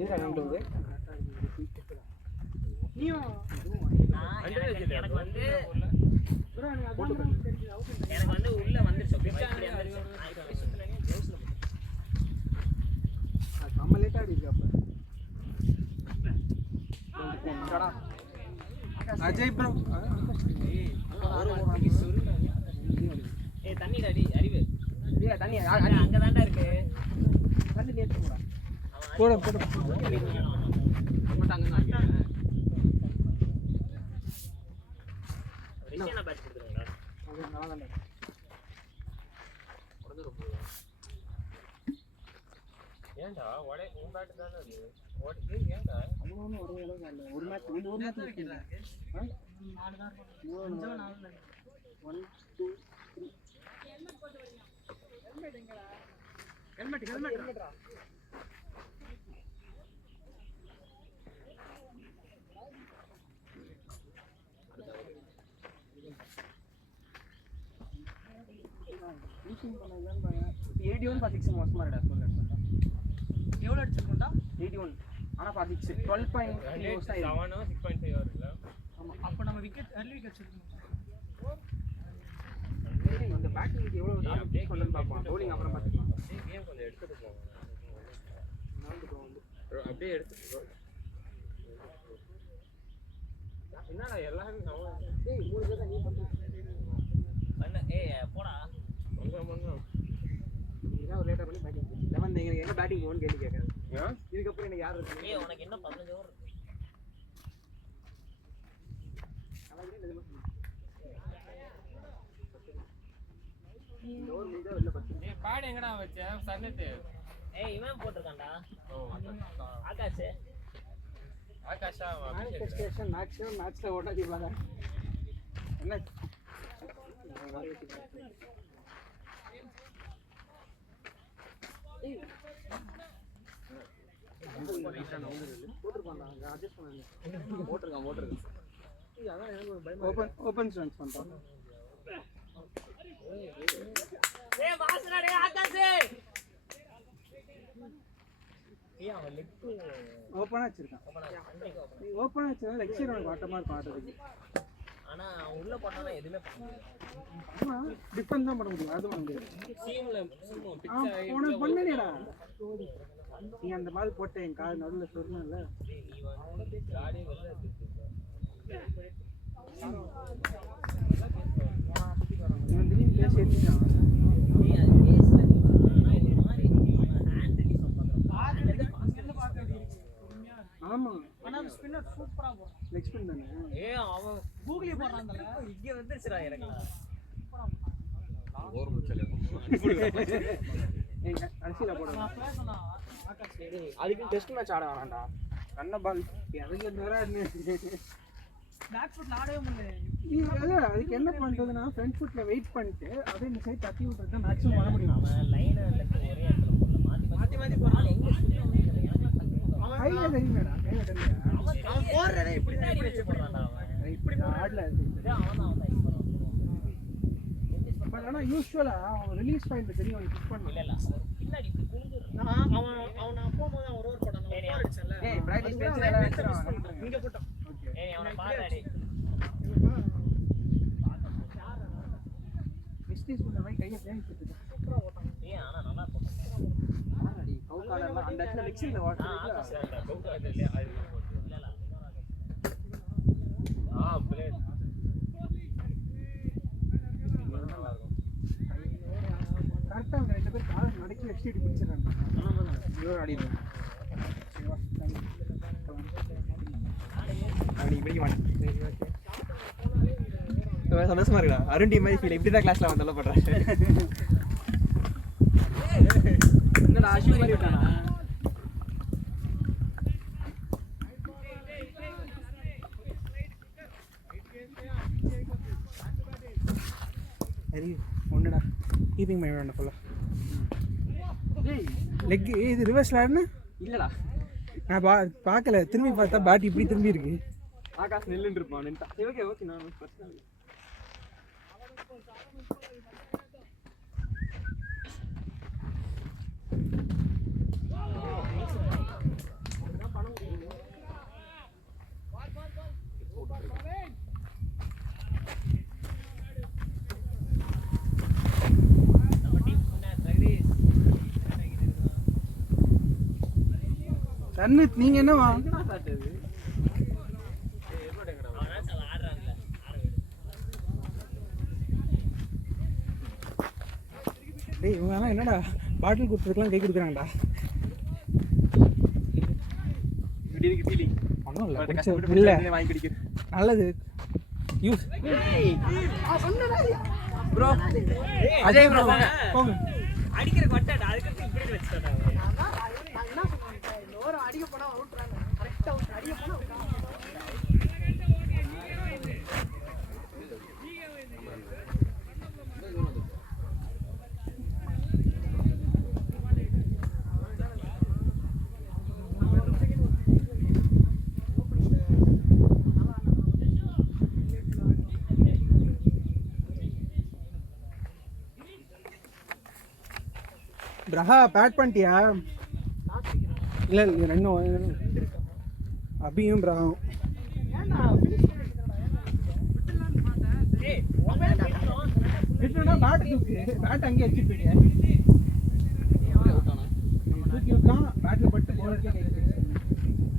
ஏன் ரெண்டு எனக்கு வந்து உள்ள வந்துருச்சு செம்ம லேட்டா ஆடிருக்கு அப்ப அஜய் ப்ரோ ஏய் தண்ணி அடி அறிவு இல்ல தண்ணி அங்க தான்டா இருக்கு தண்ணி நேத்து போட போட மட்டும் அங்க தான் ரிஷியனா பேட்ச் கொடுத்துருங்கடா அது நல்லா தான் ஏன்டா ஒரே உன் பேட் தானே அது ஏன்டா அவ்வளவு ஒரே அளவுக்கு இல்ல ஒரு மேட்ச் ஒரு மேட்ச் இருக்குல்ல 4 தான் 1 2 3 ஹெல்மெட் ஹெல்மெட் மீட்டிங் பண்ணதான் பாருங்க 81 for 6 மோசமா இருக்கடா ஸ்கோர் எடுத்தா எவ்வளவு அடிச்சிருக்கோம்டா 81 ஆனா for 6 12.3 ஓஸ்டா 7 6.5 வருதுல ஆமா அப்ப நம்ம விக்கெட் early விக்கெட் எடுத்துக்கணும் இந்த பேட்டிங் எவ்வளவு டார்கெட் கொண்டு பாப்போம் bowling அப்புறம் பாத்துக்கலாம் கேம் கொஞ்சம் எடுத்துட்டு போங்க நாந்து போ வந்து அப்படியே எடுத்துட்டு போ என்னடா எல்லாரும் டேய் மூணு பேர் நீ பண்ணு பண்ண ஏய் போடா கொஞ்சம் நீங்க ஒரு லேட்டா பண்ணி பேட்டிங் 11 நீங்க எங்க பேட்டிங் போன்னு கேள்வி கேட்காது ஏன் இதுக்கு அப்புறம் எனக்கு யார் இருக்கு ஏய் உனக்கு என்ன 15 ஓவர் இருக்கு இந்த ஓவர் முடிஞ்சா வெளில 10 ஏய் பேட் எங்கடா வச்ச சன்னத்து ஏய் இவன் போட்டுருக்கான்டா ஓ ஆகாஷ் மேனிஃபெஸ்டேஷன் மேக்ஸிமம் மேட்ச்ல ஓடாதீங்க. என்ன ஓபன் ஸ்டான்ஸ் பண்றான். ஏய் வாசனா டேய் ஆகாஷ் ஏய் அவன் லெஃப்ட் ஓபனா வச்சிருக்கான். ஓபனா வச்சா லெக் சைடு உனக்கு வாட்டமா இருக்கும் ஆடுறதுக்கு. ஆனா உள்ள போட்டானா எதுமே பண்ண முடியாது. ஆமா டிஃபென்ஸ் தான் பண்ண முடியும். அது பண்ண முடியாது. டீம்ல உனக்கு பண்ணேடா. நீ அந்த பால் போட்ட என் கால் நடுவுல சொன்னல. இவன் திடீர்னு பேசி எடுத்துட்டான். ஏய் அது பேஸ்ல ஆனா ஒரு மாதிரி ஹேண்ட் ரிலீஸ் பண்றான். ஆமா ஆனா ஸ்பின்னர் சூப்பரா போறான். லெக் ஸ்பின் தானே. ஏய் அவன் கூகுளி போறான்ல. இங்க வந்துருச்சுடா எனக்கு. ஓர் முச்சல ஏங்க அரிசில போடுறேன். நான் ப்ளே பண்ணா ஆகாஷ் அதுக்கு டெஸ்ட் மேட்ச் ஆட வேணாம்டா. கண்ண பால் அதுக்கு நேரா பேக் ஃபுட்ல ஆடவே முடியல. அதுக்கு என்ன பண்றதுன்னா ஃப்ரண்ட் ஃபுட்ல வெயிட் பண்ணிட்டு அப்படியே இந்த சைடு தட்டி விட்டுறது தான் மேக்ஸிமம் பண்ண முடியும். அவன் லைனா லெஃப்ட் ஒரே இடத்துல போடல மாத்தி போறான். எங்க ஸ்பின் அவன் கையில தெரியுமேடா. கையில தெரியுமா? அவன் போறடே பின்னாடி வெச்சு போறான்டா அவன். இப்படி ஆடல. அவன் தான் போறான். பட் ஆனா யூசுவலா அவன் ரிலீஸ் பாயிண்ட் தெரியும் அவன் புஷ் பண்ணல. இல்ல பின்னாடி இப்படி குனிஞ்சு அவன் போகும்போது அவன் ஓவர் போட்டான். ஏய், ஓவர் அடிச்சல. ஏய் பிராக்டிஸ் பேசில வச்சிரான். இங்க போட்டான். ஓகே. ஏய் அவன பாருடா. மிஸ்டேக்ஸ் பண்ண மாதிரி கையை தேய்ச்சிட்டு சூப்பரா போட்டான். ஏய் ஆனா நல்லா போட்டான். ஆடி கவுகாலெல்லாம் அந்த இடத்துல லெக்ஸில் வாட்டர் ஆகாஷ் இல்ல பிளேட் கரெக்டா அவங்க ரெண்டு பேரும் காலை மடக்கி வச்சுட்டு பிடிச்சிடறாங்க. இவர் ஆடிடுவாங்க. சந்தோஷமா இருக்கா? அருண் டீம் மாதிரி ஃபீல் இப்படி தான் கிளாஸ்ல அவன் சொல்ல பண்றேன். என்னடா அஷு மாதிரி விட்டானா? சரி ஒன்றுடா கீப்பிங் பண்ண வேண்டாம் போல. லெக் இது ரிவர்ஸில் ஆடுனா இல்லடா நான் பார்க்கல. திரும்பி பார்த்தா பேட் இப்படி திரும்பி இருக்கு. ஆகாஷ் நெல்லுன்னு இருப்பான் நின்ட்டா. ஓகே ஓகே நான் பிரச்சனை இல்லை. சன்னித் நீங்க என்னவா? டேய் இவங்கெல்லாம் என்னடா பாட்டில் கொடுத்துருக்கலாம் கை கொடுக்குறாங்கடா. இப்படி இருக்கு ஃபீலிங். ஒன்றும் இல்லை கஷ்டப்பட்டு இல்லை வாங்கி குடிக்கிறேன். நல்லது யூஸ் ப்ரோ அஜய் ப்ரோ போங்க. அடிக்கிற கொட்டடா அதுக்கு இப்படி வெச்சிட்டாடா. அடிக்க போனா அவுட் ராங்க. கரெக்ட்டா அவுட் அடிக்க போனா அவுட். பிரஹா பேட் பண்ணிட்டியா? இல்லை இல்லை ரெண்டும் அபியும் பிரகாவும். விட்டுனா பேட் தூக்கு. பேட் அங்கேயே வச்சுட்டு போயிட்டியா? தூக்கி விட்டான் பேட்டில் பட்டு போலருக்கே கை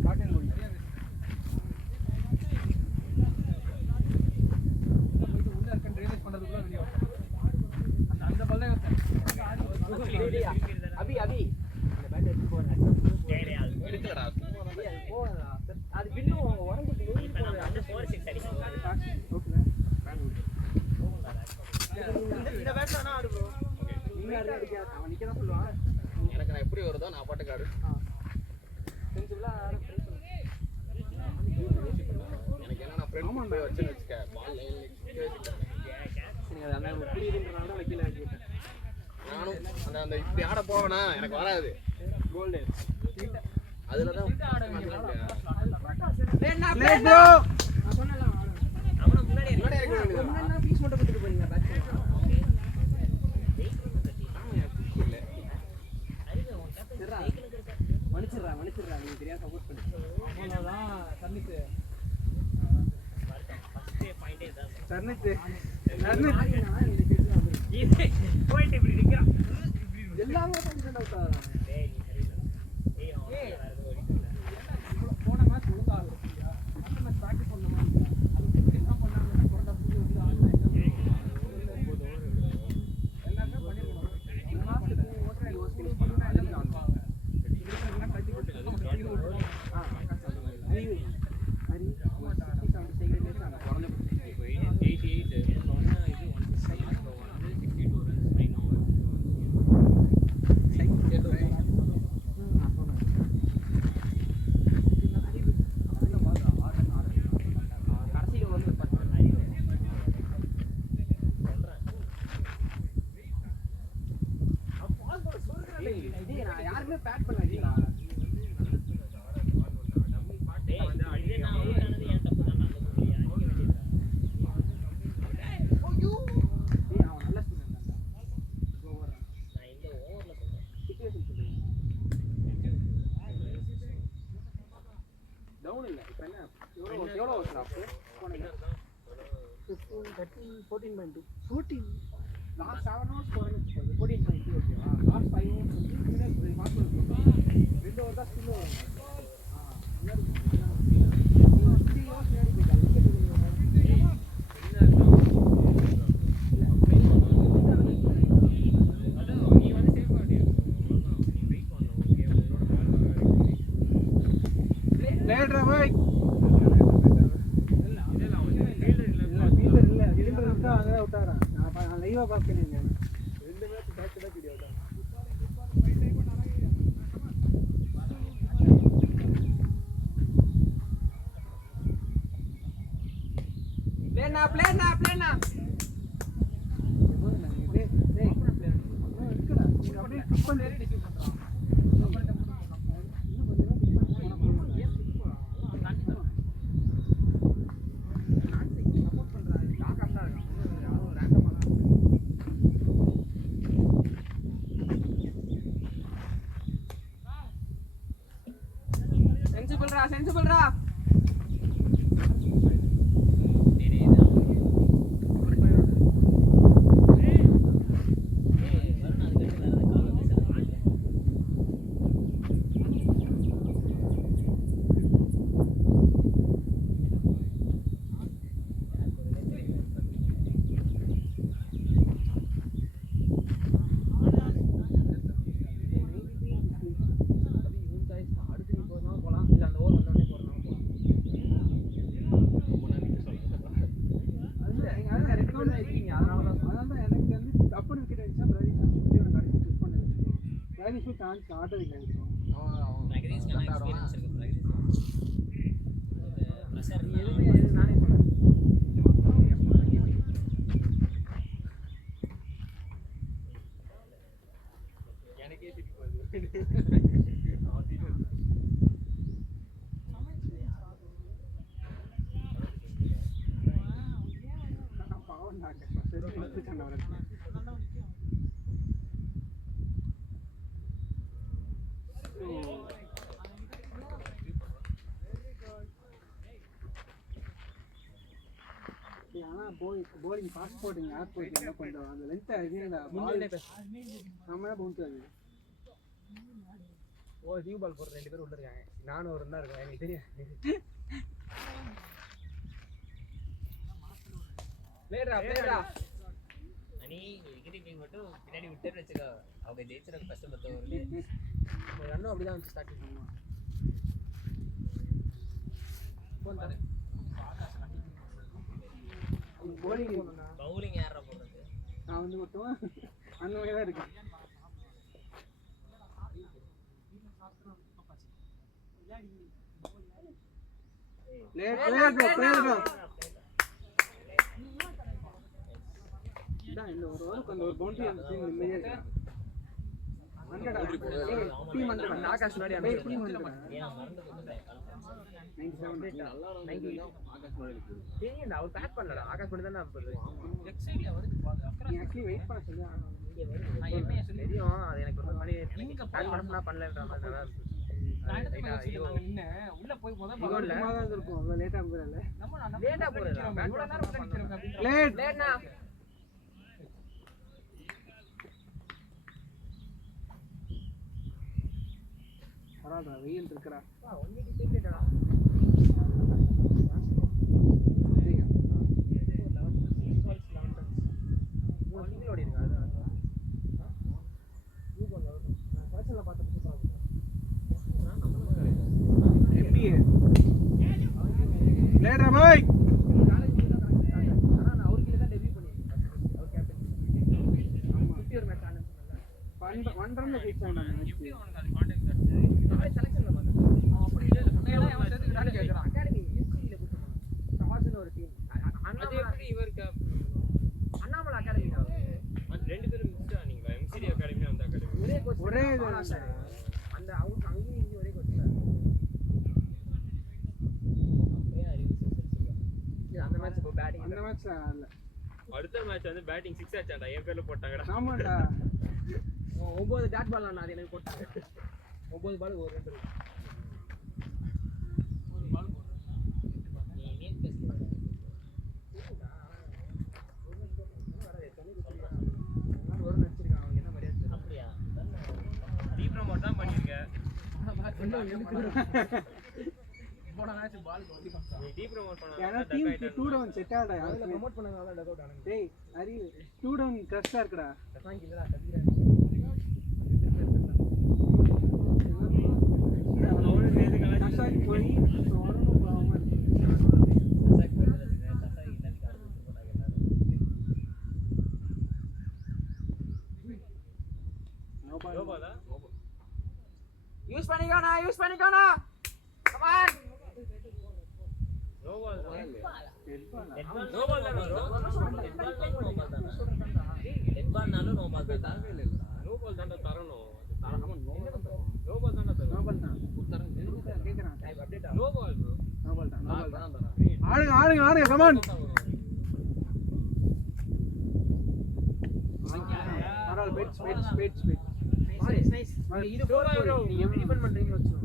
பேட்டில் போய் உள்ள இருக்கேன் ரியலைஸ் பண்ணுறதுக்குள்ள வெளியே அந்த பல்ல அபி அபி அந்த பேட் எடுத்து போறேன். எடுக்கலடா அது பில்லு உறங்கிட்டு இப்ப நம்ம வந்து 4-6 அடிக்கலாம். இந்த பேட்ல நான் ஆடு ப்ரோ. அவன் நிக்க தான் சொல்லுவான். எனக்கு நான் எப்படி வருதோ நான் பாட்டுக்கு ஆடு. சென்சிபிளா ட்ரை பண்ணு. ஆமாண்டா வச்சு வச்சுக்க பால் எனக்கு அந்த புரியுதுன்றனால தான் கீழே இறக்கி விட்டேன். நானும் அந்த இப்படி ஆட போவேனா எனக்கு வராது கோல்டு அதுல தான் ப்ளே ப்ரோ அவனை முன்னாடி முன்னாடி இருக்க வேண்டியது என்ன பீஸ் மட்டும் கொடுத்துட்டு போறீங்க பேக் மன்னிச்சிடுறா நீங்க தெரியாம சப்போர்ட் பண்ணி அவ்வளவுதான் சர்னித்து போயிட்டு இப்படி நிற்கிறான் எல்லாமே போன மேட்ச் ஒழுங்கா அடுத்த மேட்ச் ப்ராக்டிஸ் பண்ண மாதிரி அது என்ன பண்ணாங்க கொண்டா புது வந்து ஆன்லைன் எல்லாமே பண்ணிருக்கோம் இந்த மாசத்துக்கு ஓட்டர் ஓஸ்ட் பண்ணா அதெல்லாம் ஆன்வாங்க இதுக்கு கட்டி போட்டு அறிவு அறிவு 67 செகண்ட்ல அந்த குறஞ்ச 88 சொன்னா இது 160 இப்போ வந்து 62 ரன்ஸ் 9 ஓவர் கடைசியில் வந்து நான் யாருமே பேக் பண்ண வைக்கலாம் இதே நான் அவுட் ஆனது ஏன் தப்பு தான் நான் சொல்லியா அடிக்க வேண்டியது அவன் நல்ல ஸ்டூடெண்ட் தான் நான் இந்த ஓவர்ல சொல்றேன் சிச்சுவேஷன் சொல்றேன் டவுன் இல்லை இப்போ என்ன எவ்வளோ ஸ்டாப் போனீங்க 14 லாஸ்ட் 7 ஹவர்ஸ் போகிறேன்னு வச்சுக்கோங்க 14.2 ஓகேவா லாஸ்ட் 5 ஹவர்ஸ் வந்து முன்னாடி மார்க் பண்ணுறோம் 2 ஹவர் தான் ஸ்டில் வரும் லைவா பார்க்கணும் ரெண்டு match back to back video தான் பிளேனா சென்சிபிள்ரா bowling fast bowling யார் போயிட்டு என்ன பண்றோம் அந்த லெந்த் அதுல பால் நம்ம பவுன்ஸ் ஆகுது ஓ நியூ பால் போற ரெண்டு பேர் உள்ள இருக்காங்க நானும் ஒரு தான் இருக்கேன் எனக்கு தெரியும் பிளேடா அனி விக்கெட் மட்டும் பின்னாடி விட்டு வெச்சுக்கோ அவங்க ஜெயிச்சற கஷ்டப்பட்டவங்க ஒரு ரன் அப்படிதான் வந்து ஸ்டார்ட் பண்ணுவாங்க போன் தர பவுலிங் யாரா போறது நான் வந்து மட்டும் அந்த மாதிரி தான் இருக்கேன் லேட் ப்ரோ அந்த ஒரு பவுண்டரி அந்த டீம் நிம்மதியா இருக்காங்க 100 டீம் 100 ஆகாஷ் முன்னாடி டேய் டீம் 100 ஏன் மறந்து போயிட்டேன் 97 தெரியும்டா அவர் பேக் பண்ணலடா ஆகாஷ் பண்ணி தானே லெஃப்ட் சைடுல வருது பால் நீ actually வெயிட் பண்ண சொல்லியா நான் என்ன சொல்லி தெரியும் அது எனக்கு ஒரு மாதிரி இங்க பேக் பண்ணா பண்ணலன்ற மாதிரி நல்லா இருக்கு உள்ள போய் முதல்ல சும்மா தான் இருக்கும் அவ்வளவு லேட்டா போறல நம்ம லேட்டா போறல இவ்வளவு நேரம் உள்ள நிக்கிறோம் அப்படின்ற லேட்னா பரவாடா வெயில் இருக்குடா ஒன்னிக்கு டேக்கடா லேடா பாய் ஒன் ரன்ல ஃபிக்ஸ் ஆனா அண்ணாமலை அகாடமி ரெண்டு பேரும் மிக்ஸ் ஆனீங்களா எம்சிடி அகாடமி அந்த அகாடமி ஒரே அந்த அவங்க அங்கேயும் இங்கே ஒரே கோச் அந்த மேட்ச் இப்போ பேட்டிங் அந்த மேட்ச் இல்ல அடுத்த மேட்ச் வந்து பேட்டிங் 6 ஆச்சாடா என் பேர்ல போட்டாங்கடா ஆமாடா 9 டாட் பால் நான் அது எனக்கு போட்டாங்க 9 பால் ஒரு ரன் ப்ரோமோட் தான் பண்ணிருக்க போன மேட்ச் பால் கொட்டி பண்ணா நீ டீ ப்ரோமோட் பண்ணா ஏனா டீம் 2 டவுன் செட் ஆடா அதுல ப்ரோமோட் பண்ணனால டக் அவுட் ஆனாங்க டேய் ஹரி 2 டவுன் கிரஷ்டா இருக்குடா தசாங்க இல்லடா தம்பிரா அவனே சேது கலாச்சி கஷாய் போய் சோரணும் பாவமா இருக்கு ரோபாலா யூஸ் பண்ணிக்கோனா கம் ஆன் ரோபால் நோபால் தான எட்பால்னாலும் நோபால் தான் ரோபால் தான்டா தரணும் ரோபால் தான்டா தரணும் நோபல் தான் கேக்குறான் அப்டேட் ரோபால் ப்ரோ நோபல் தான் ஆடுங்க கமான் பரவால பெட்ஸ் நைஸ் இது ப்ரோ நீ எப்படி டிஃபெண்ட் பண்றீங்க வெச்சு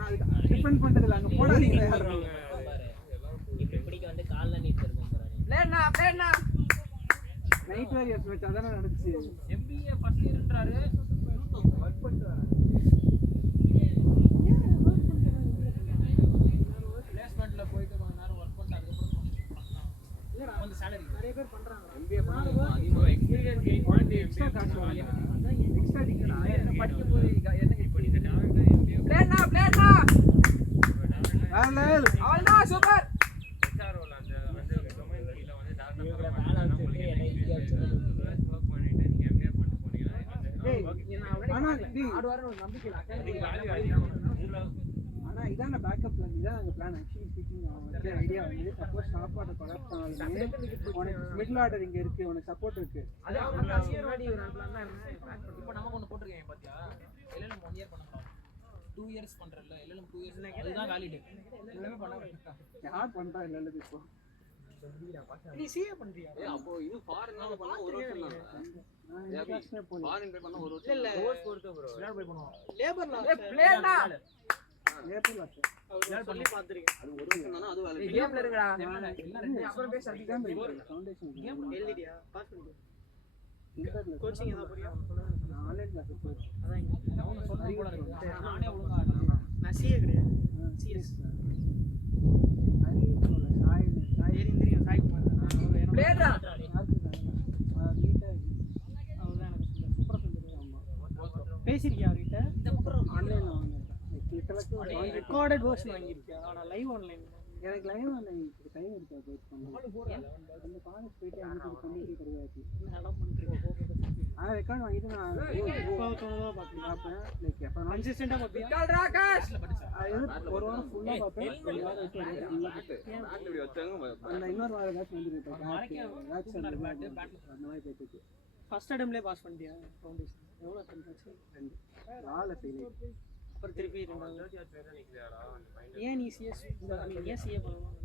அதுக்கு டிஃபெண்ட் பண்றதுல அங்க போடாதீங்க யாரும் இப்படி பிடிக்க வந்து கால்ல நீட் இருக்கும் பிளேட்னா நைட் வாரியர்ஸ் மேட்ச் அதானே நடந்துச்சு எம்பிஏ ஃபர்ஸ்ட் இயர்ன்றாரு வர்க் பண்றாரு பிளேஸ்மென்ட்ல போயிட்டு கொஞ்ச நேரம் வர்க் பண்ணாரு அதுக்கு அப்புறம் வந்து salary நிறைய பேர் பண்றாங்க எம்பிஏ பண்ணாங்க அதிகமா எக்ஸ்பீரியன்ஸ் கெயின் பண்ணி எக்ஸ்ட்ரா காசு வாங்குறாங்க எக்ஸ்ட்ரா டிகிரி என்ன படிக்க போய் என்ன இப்ப இந்த டாலண்ட் எம்பிஏ பிளேட்னா அவ்வளவுதான் சூப்பர் எச்ஆர்ஓல அந்த வந்து டொமைன் கீழ வந்து டாட்டா இவங்க வேலை வச்சிருக்கு என்ன ஈஸியா ஒர்க் பண்ணிட்டு நீங்க எம்பிஏ பண்ணிட்டு போனீங்கன்னா ஆனா டேய் ஆடு வாரம் ஒரு நம்பிக்கை அதுக்கு வேல்யூ அதிகம் ஆனா இதான பேக்கப் பிளான் இதான் அந்த பிளான் ஆக்சுவலி ஸ்பீக்கிங் அவங்களுக்கு ஐடியா வந்து சப்போஸ் சாப்பாடு கொலாப்ஸ் ஆனாலுமே உனக்கு மிடில் ஆர்டர் இங்க இருக்கு உனக்கு சப்போர்ட் இருக்கு அது அவங்க லாஸ்ட் இயர் முன்னாடி ஒரு பிளான் தான் இப்போ நம்ம ஒன்னு போட்டுருக்கேன் பாத்தியா எல்எல்எம் 1 இயர் பண்ணலாம் 2 இயர்ஸ் பண்றல்ல எல்எல்எம் 2 இயர்ஸ் அதுதான் வேலிட் எல்லாமே பண்ண வேண்டாம் யார் பண்றா இல்ல இப்போ நீ சிஏ பண்றியா அப்போ இது ஃபாரின்ல பண்ணா ஒரு வருஷம் தான் இன்டர்நேஷனல் போய் ஃபாரின் பே பண்ணா ஒரு வருஷம் இல்ல கோர்ஸ் பொறுத்து ப்ரோ விளையாட போய் பண்ணுவோம் லேபர்ல பிளேயர்னா லேபர்ல விளையாட பண்ணி பாத்துறீங்க அது ஒரு வருஷம் தானா அது வேலை கேம்ல இருக்குடா அப்புறம் பேச எக்ஸாம் ஃபவுண்டேஷன் கேம் எழுதிட்டியா பாஸ் பண்ணிட்டு இன்டர்நெட்ல கோச்சிங் ஏதா போறியா நான் ஆன்லைன் கிளாஸ் போறேன் அதான் அவன சொன்னா போல இருக்கு நானே ஒழுங்கா ஆடுறேன் நான் சிஏ கிடையாது சிஎஸ் அறிவுல சாய் தெரியும் சாய் குமார் பிளேயர்டா பேசிருக்கியா அவர்கிட்ட ஆன்லைன்ல வாங்கிருக்கேன் ரெக்கார்டட் வெர்ஷன் வாங்கிருக்கியா ஆனா லைவ் ஆன்லைன் எனக்கு லைவ் ஆன்லைன் டைம் இருக்கு வெயிட் பண்ணு அந்த காலேஜ் போயிட்டு அங்கே கம்யூனிட்டி கிடையாது. நல்லா பண்ணிட்டு ஆனால் ரெக்கார்ட் வாங்கிட்டு நான் பார்ப்பேன். லைக் எப்போ கன்சிஸ்டண்டா பாப்பியா ஒரு வாரம் ஃபுல்லாக பார்ப்பேன். ஒரு வாரம் வச்சு ஃபுல்லாக அந்த இன்னொரு வாரம் ஏதாச்சும் வந்துருக்கு. அந்த மாதிரி போயிட்டு ஃபர்ஸ்ட் அட்டெம்ப்ட்லயே பாஸ் பண்ணிட்டியா ஃபவுண்டேஷன் எவ்வளவு அட்டெம்ப்ட் ஆச்சு 4 ஃபெயில். அப்புறம் திருப்பி ரெண்டாவது ஏன் நீ சிஎஸ் ஏன் சிஏ பண்ணலாம்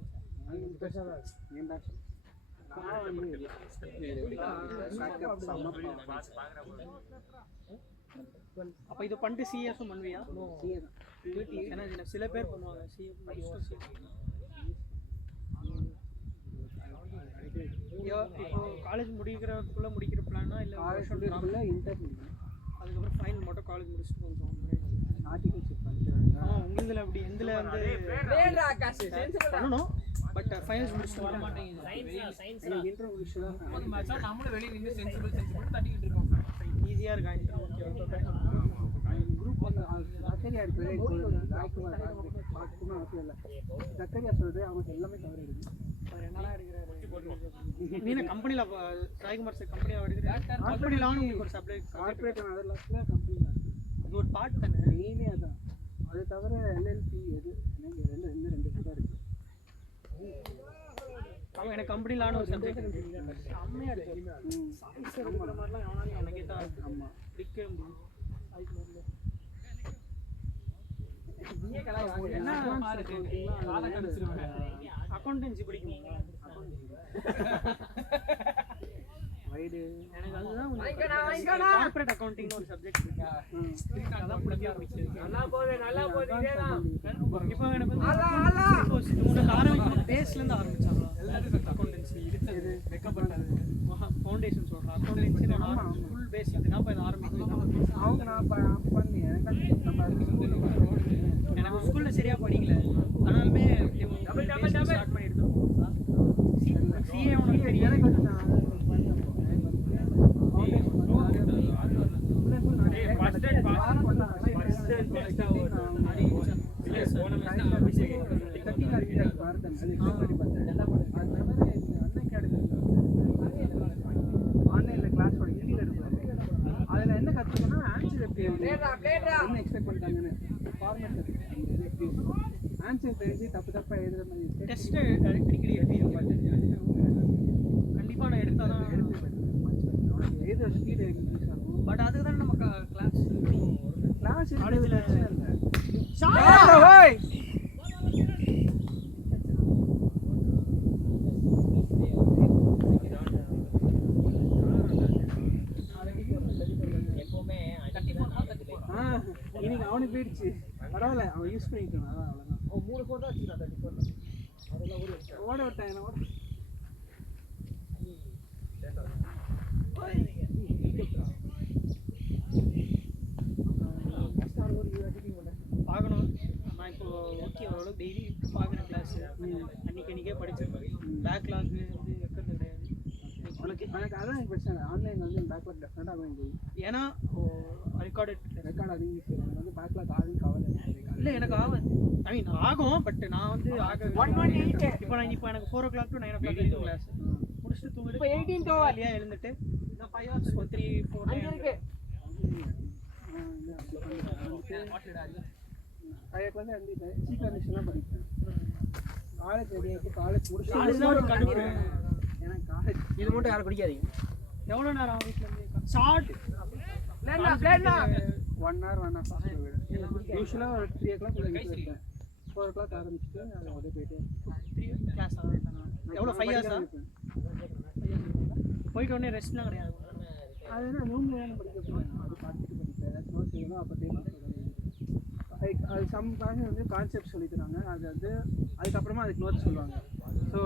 அப்ப இது பண்ணிட்டு சிஎஸும் பண்ணுவியா? ஏன்னா சில பேர் பண்ணுவாங்க சிஏ இப்போ காலேஜ் முடிக்கிற பிளானா இல்லை அதுக்கப்புறம் ஃபைனல் மட்டும் காலேஜ் முடிச்சுட்டு கொஞ்சம் உங்களுதுல அப்படி எந்தில் வந்து பண்ணணும் பட் ஃபைனல்ஸ் முடிச்சுட்டு வர மாட்டேங்குது. நம்மளும் வெளியே நின்று சென்சிபிள் தட்டிக்கிட்டு இருக்கோம். ஈஸியாக இருக்கா குரூப் வந்து சக்கரியா இருக்குது. சக்கரியா சொல்றது அவனுக்கு எல்லாமே தவறு இருக்கு. என்னடா எடுக்கிறாரு நீ கம்பெனியில் சாய்குமார் சார் கம்பெனியில் எடுக்கிறேன் கம்பெனியில் உங்களுக்கு ஒரு சப்ளை கார்பரேட் அதெல்லாம் கம்பெனி தான். அது ஒரு பார்ட் தானே மெயினே அதான். அதை தவிர எல்எல்பி எது ரெண்டு தான் இருக்கு. அவன் எனக்கு கம்பெனிலான ஒரு சப்ஜெக்ட் செம்மையாக இருக்கு. மாதிரிலாம் எவனாலும் எனக்கு கேட்டால் ஆமாம் பிடிக்கவே முடியும். அக்கௌண்டன்சி படிக்கணும் எனக்கு அதுதான் கார்பரேட் அக்கௌண்டிங்னு ஒரு சப்ஜெக்ட் இருக்கு. அதான் பிடிக்க ஆரம்பிச்சிருக்கு. இப்போ எனக்கு வந்து ஆரம்பிக்கும் பேஸ்லேருந்து ஆரம்பிச்சாங்களா அக்கௌண்டன்சி ஃபவுண்டேஷன் சொல்கிறேன். அக்கௌண்டன்சி ஃபுல் பேஸ் இதுனா இப்போ இதை ஆரம்பிக்கிறேன். அவங்க நான் பண்ணேன். எனக்கு ஸ்கூலில் சரியாக படிக்கல ஆனாலுமே ஸ்டார்ட் பண்ணியிருந்தோம். சிஏ உனக்கு தெரியாது ஆன்லைன்ல கிளாஸ் ஹிந்தியில் எடுப்பாரு. அதில் என்ன கற்றுக்கணும்னா ஆன்சர் எப்படி என்ன எக்ஸ்பெக்ட் பண்ணிட்டாங்கன்னு ஃபார்மேட் ஆன்சர் தெரிஞ்சு தப்பாக எழுதுற மாதிரி டெஸ்ட் அடிக்கடி எழுதி கண்டிப்பாக நான் எடுத்தால் தான் எழுதுற ஸ்பீடு இன்க்ரீஸ் ஆகும். பட் அதுக்கு தான் நம்ம கிளாஸ் காலேஜில் இன்னைக்கு அவனுக்கு போயிடுச்சு. பரவாயில்ல அவன் யூஸ் பண்ணிக்கிட்டான். அதான் அவ்வளோதான். 3 4 தான் வச்சுருக்கான் 34. அதெல்லாம் ஓட விட்டாங்க பார்க்கணும். நான் இப்போ ஓகே ஓரளவுக்கு டெய்லி பார்க்குறேன் கிளாஸ். அன்றைக்கே படிச்சிருப்பேன். பேக்லாக் வந்து வைக்கிறது கிடையாது. எனக்கு அதான் எனக்கு பிரச்சனை. ஆன்லைன் வந்து பேக்லாக் டெஃபினட்டாக வேணும். ஏன்னா ரெக்கார்ட் அதிகம் யூஸ் எனக்கு வந்து பேக்லாக் ஆகும் கவலை இல்லை எனக்கு ஆகும். ஐ மீன் ஆகும் பட் நான் வந்து இப்போ எனக்கு 4 o'clock to 9 o'clock வரைக்கும் கிளாஸ் முடிச்சுட்டு தூங்கிட்டு இப்போ 18 இல்லையா எழுந்துட்டு நான் 5 hours 3 4 இருக்கு. 5 o'clock எழுந்திருக்கேன். சீக்கிரம் மிஷின்லாம் படிப்பேன். காலேஜ் ரெடியாகிட்டு காலேஜ் முடிச்சு எனக்கு காலேஜ் இது மட்டும் யாரும் பிடிக்காதீங்க. எவ்வளோ நேரம் வீட்டில் இருந்து ஷார்ட் 1 hour 1.5 hours யூஸ்வலாக ஒரு 3 o'clock வீட்டில் இருப்பேன். 4 o'clock ஆரம்பிச்சுட்டு அதை அப்படியே போயிட்டு 3 கிளாஸ் எவ்வளோ 5 hours போயிட்டு உடனே ரெஸ்ட்லாம் கிடையாது. அது என்ன ரூமில் வேணும் படிக்க போகிறேன். அது பார்த்துட்டு படிப்பேன். ஏதாச்சும் நோட்ஸ் செய்யணும். அப்போ அது சம் காலேஜ் வந்து கான்செப்ட் சொல்லி தராங்க. அது வந்து அதுக்கப்புறமா அதுக்கு நோட்ஸ் சொல்லுவாங்க. ஸோ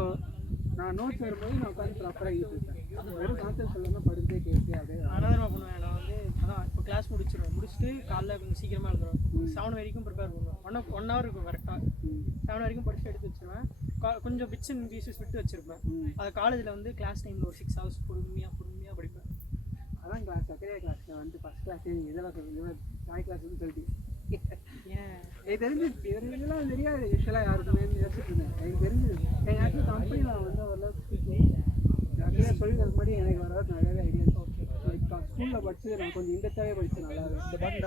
நான் நோட்ஸ் வரும்போது நான் உட்காந்து ப்ராப்பராக எழுதிருப்பேன். வெறும் கான்செப்ட் சொல்லாமல் படித்தே கேட்டு அப்படியே அதான் பண்ணுவேன். நான் வந்து அதான் இப்போ கிளாஸ் முடிச்சுட்டு காலைல கொஞ்சம் சீக்கிரமாக எழுதுறேன். 7 வரைக்கும் ப்ரிப்பேர் பண்ணுவேன். 1 hour இருக்கும் கரெக்டாக. 7 வரைக்கும் படிச்சுட்டு எடுத்து வச்சுருவேன். கொஞ்சம் பிட்ஸ் அண்ட் பீசஸ் விட்டு வச்சுருப்பேன். அது காலேஜில் வந்து கிளாஸ் டைமில் ஒரு 6 hours பொறுமையாக படிப்பேன். அதான் கிளாஸ் சக்கரையா கிளாஸில் வந்து ஃபஸ்ட் கிளாஸ் இதெல்லாம் சொல்லுங்கள். சாய் கிளாஸ் வந்து சொல்லிட்டு ஏன் எனக்கு தெரிஞ்சு இதெல்லாம் தெரியாது யூஸ்வலாக யாருக்குமே யோசிச்சுட்டு இருந்தேன். எனக்கு தெரிஞ்சு என் ஆக்சுவலி கம்பெனியில் வந்து ஓரளவுக்கு நிறைய சொல்லி தர முன்னாடி எனக்கு ஓரளவுக்கு நிறையவே ஐடியா இருக்கும். ஸ்கூலில் படிச்சு நான் கொஞ்சம் இன்டெக்டாகவே படித்தேன். நல்லா இந்த பாட்டு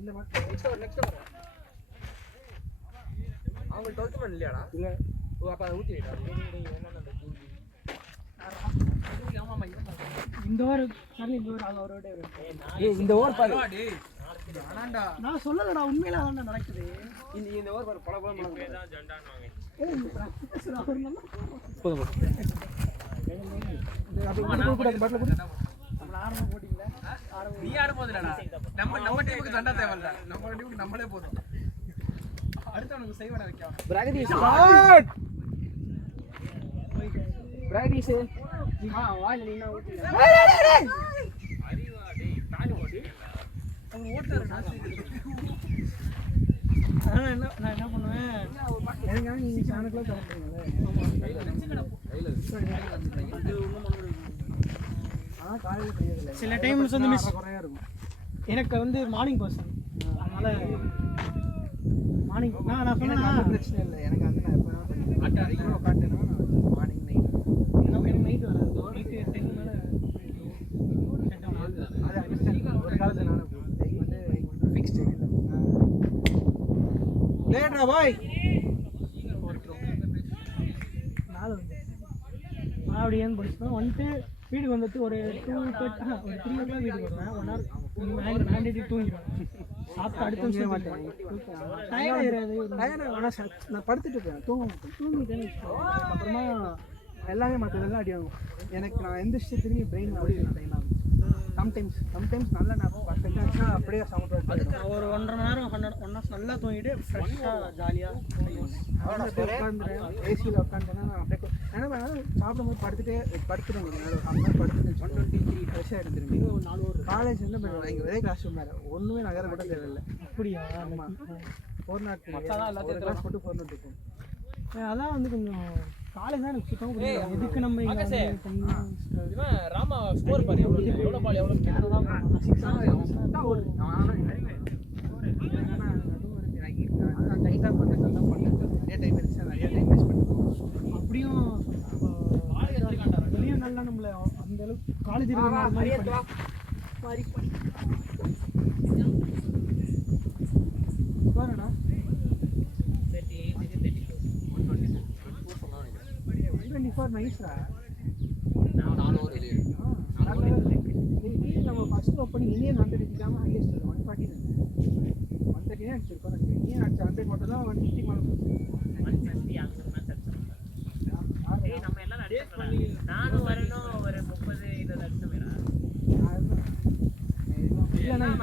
இந்த பாட்டு நெக்ஸ்ட் அவங்க 12th பண்ண இல்லையாடா? இல்லை ஓ அப்ப அதை ஊத்தி வைடா. ஆமாமா இந்த ஓவர் சார்லி இந்த ஓவர் அவரோட இந்த ஓவர் பாரு. டேய் ஆனாண்டா நான் சொல்லலடா உண்மையில அதான் நடக்குது. இந்த ஓவர் பாரு பல பல தான் ஜண்டான்னு அவர் நல்லா நம்மள ஆரம்பம் போட்டிங்களா? நீ ஆடும் போதுலடா. நம்ம டீமுக்கு சண்டை தேவையில்ல. நம்ம டீமுக்கு நம்மளே போதும். அடுத்தவனுக்கு செய்வன வைக்கலாம். பிராக்டிஸ் வாயில் நின்னா ஊற்றி அவங்க ஓட்டர் நான் என்ன பண்ணுவேன், எனக்காக நீங்கள் சேனலுக்குலாம் ஆனால் காலையில் தெரியாதுல்ல. சில டைம்ஸ் வந்து மிஸ் குறையா இருக்கும். எனக்கு வந்து மார்னிங் பர்சன், அதனால மார்னிங் நான் எனக்கு சொன்னேன்னா அந்த பிரச்சனை இல்லை. எனக்கு வந்து நான் எப்போ அதிகமாக உட்காந்துனா மார்னிங் நைட் எனக்கு நைட் வராது. நைட்டு 10 மேலே அது அண்டர்ஸ்டாண்ட். ஒரு காலத்தில் நானும் வந்து ஃபிக்ஸ்டு லேட்ரா பாய் 4 வந்து அப்படியேன்னு படிச்சுப்பேன். வந்துட்டு வீட்டுக்கு வந்துட்டு ஒரு 2:30 ஒரு 3 o'clock வீட்டுக்கு வருவேன். 1 hour மேண்டேட்டரி தூங்கிடுவேன். சாப்பிட்டு அடுத்த நிமிஷம் மாட்டேன். டயர்ட் ஆயிடாது. டயர்ட் ஆனால் நான் படுத்துட்டு இருப்பேன், தூங்க மாட்டேன். தூங்கிட்டேன்னு அப்புறமா எல்லாமே மற்றதெல்லாம் அடி ஆகும். எனக்கு நான் எந்திரிச்சு திரும்பி பிரெயின் அப்படியே டைம் ஆகும். சம்டைம்ஸ் நல்லா நான் பர்ஃபெக்டாக இருந்துச்சுன்னா அப்படியே சவுண்ட் ஒரு 1.5 மணி நேரம் 1 hours நல்லா தூங்கிட்டு ஃப்ரெஷ்ஷாக ஜாலியாக உட்காந்துறேன். ஏசியில் உட்காந்துட்டேன்னா நான் அப்படியே என்ன பண்ணாலும் சாப்பிடும்போது படுத்துட்டேன் கொஞ்சம் நேரம். அப்புறம் படுத்துட்டு 123 ஃப்ரெஷ்ஷாக எடுத்துருங்க. 4 ஒரு காலேஜ் என்ன பண்ணுவேன், இங்கே ஒரே கிளாஸ் ரூம் வேறு ஒன்றுமே நகர கூட தேவையில்லை. அப்படியா? ஆமாம் 403 கிளாஸ் போட்டு 402. அதான் வந்து கொஞ்சம் காலேஜ் தான் எனக்கு சுத்தமாக பிடிக்கும். எதுக்கு நம்ம இங்கே வந்து இவன் ராமா ஸ்கோர் பாரு எவ்வளவு பால் எவ்வளவு அப்படியும் வெளியும் நல்லா நம்மள அந்த அளவுக்கு காலேஜ் இருக்கிற மாதிரி பாருடா 124 நைஸ்ரா. நம்ம ஃபர்ஸ்ட் ஓப்பனிங் இனியன் 100 அடிக்காம ஹையஸ்ட் 140 தான். 130 அடிச்சிருக்கோம். இனியன் அடிச்ச 100 மட்டும் தான் 150 மேல போச்சு. நம்ம எல்லாம் நானும் வரணும் ஒரு 30-20 லட்சம் பேரா நான்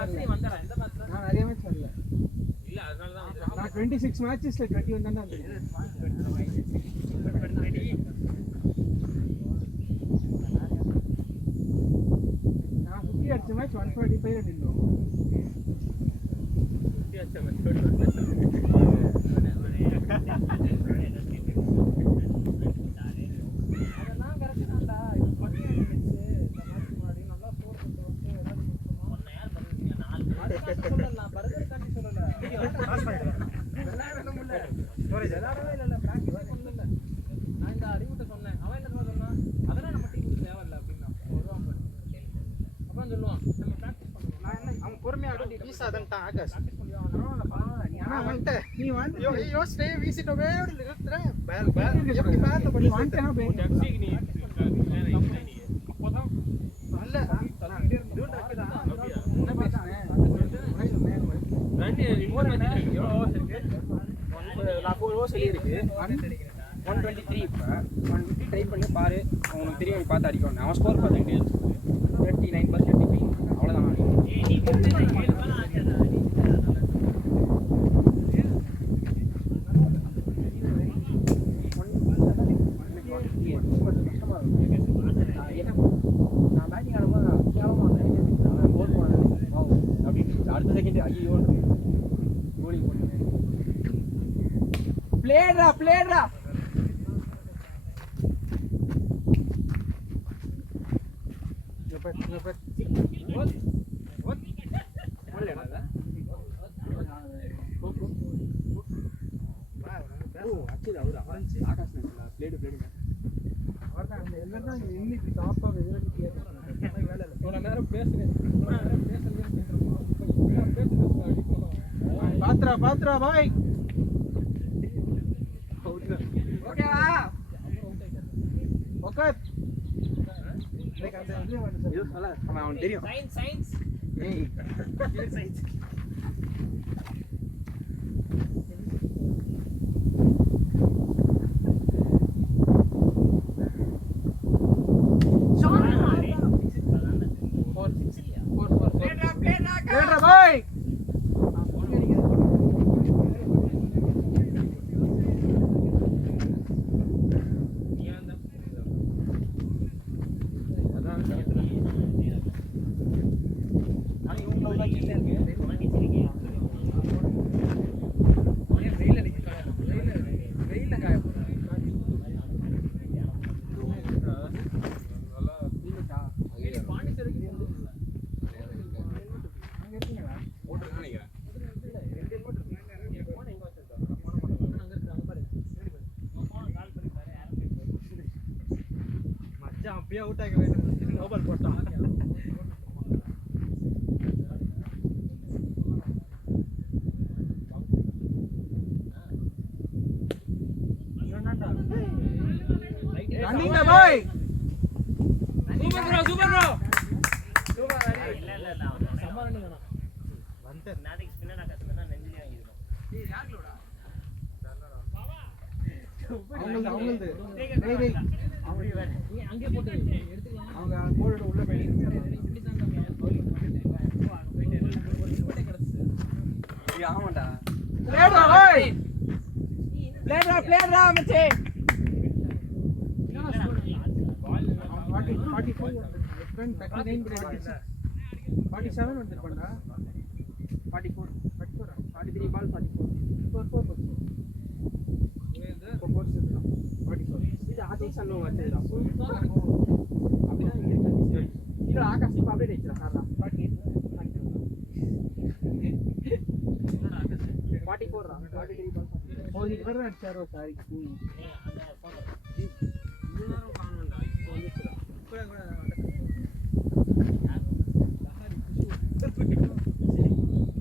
நிறைய மேட்ச் வரல. இல்ல அதனால தான் நான் 26 மேட்சஸ்ல 21 தான் வந்திருக்கேன். நான் 50 அடிச்ச மேட்ச் 145 அடிச்சோம். அதெல்லாம் கரெக்ட் தான்டா. இப்போ பண்ணி முன்னாடி நல்லா ஸ்கோர் பண்ணிட்டு வந்து சொல்லலாம். பர்கர் காண்டி சொல்லல. விளையாடவே இல்லை, ப்ராக்டிஸே பண்ணல. நான் இந்த அறிவுட்ட சொன்னேன். அவன் என்ன சொன்னான், அதெல்லாம் நம்ம டீமுக்கு தேவையில்லை அப்படின்னா வருவான். அப்புறம் சொல்லுவான் நம்ம ப்ராக்டிஸ் பண்ணுவோம். நான் என்ன அவன் பொறுமையா வீசா அதன்ட்டான் ஆகாஷ். நீ வந்து யோசிச்சே வீசிட்டோமே நிறுத்துற எப்படி பேர்ல பண்ணி வாங்கிட்டேனா போய் அப்போதான் நல்ல நான் 4 ஓவர் சொல்லியிருக்கு 123 இப்போ 150 ட்ரை பண்ணி பாரு, அவனுக்கு தெரியும். பார்த்து அடிக்கணும். அவன் ஸ்கோர் பார்த்துக்கிட்டே 39% அவ்வளோதான். நான் பேட்டிங் ஆடும்போது கேவலமாக போல் போனேன் அப்படின்னு அடுத்த செகண்ட் ஐயோ கோலிங் போட்டேன். பிளேட்ரா அவரு ஆரஞ்சு ஆகாஷ் நினைச்சல பிளேடு அவர்தான் அந்த எல்லாரும் தான் இன்னைக்கு டாப்பா எதிரடி கேட்கறாங்க வேலை இல்ல இவ்வளவு நேரம் பேசுறேன் பாத்ரா பாய் ஓகேவா ஓகே இது சொல்ல அவன் தெரியும் சயின்ஸ் ஏய் சயின்ஸ் Pedra, boy! அப்படியே அவுட் ஆக வேண்டும் ஓபல் போட்டான் ரன்னிங் தி பாய் சூப்பர் ப்ரோ இல்ல சம்ம ரன்னிங் ஆனா வந்து நாளைக்கு ஸ்பின்னர் ஆகாசனா நெஞ்சிலே வாங்கிடுவோம் ஏய் யாருலடா அவங்களது டேய் நீ அங்கே போட்டு எடுத்துக்கலாம் அவங்க போர்டு உள்ள போயிடுங்க ஏய் ஆமாடா பிளேடா பாய் பிளேடா மச்சே 44 ஃப்ரெண்ட் 39 47 வந்திருப்பான்டா 44 43 பால் 44 இது ஆதிஷ் அண்ணா வச்சதுடா அப்படிதான் இங்க கண்டிஷன் இது ஆகாஷ் இப்ப அப்டேட் ஆயிடுச்சு சார்டா 44 ரா 43 பால் ஓ இது வேற அடிச்சாரோ சாரி இன்னும் காணோம்டா இப்போ வந்துச்சுடா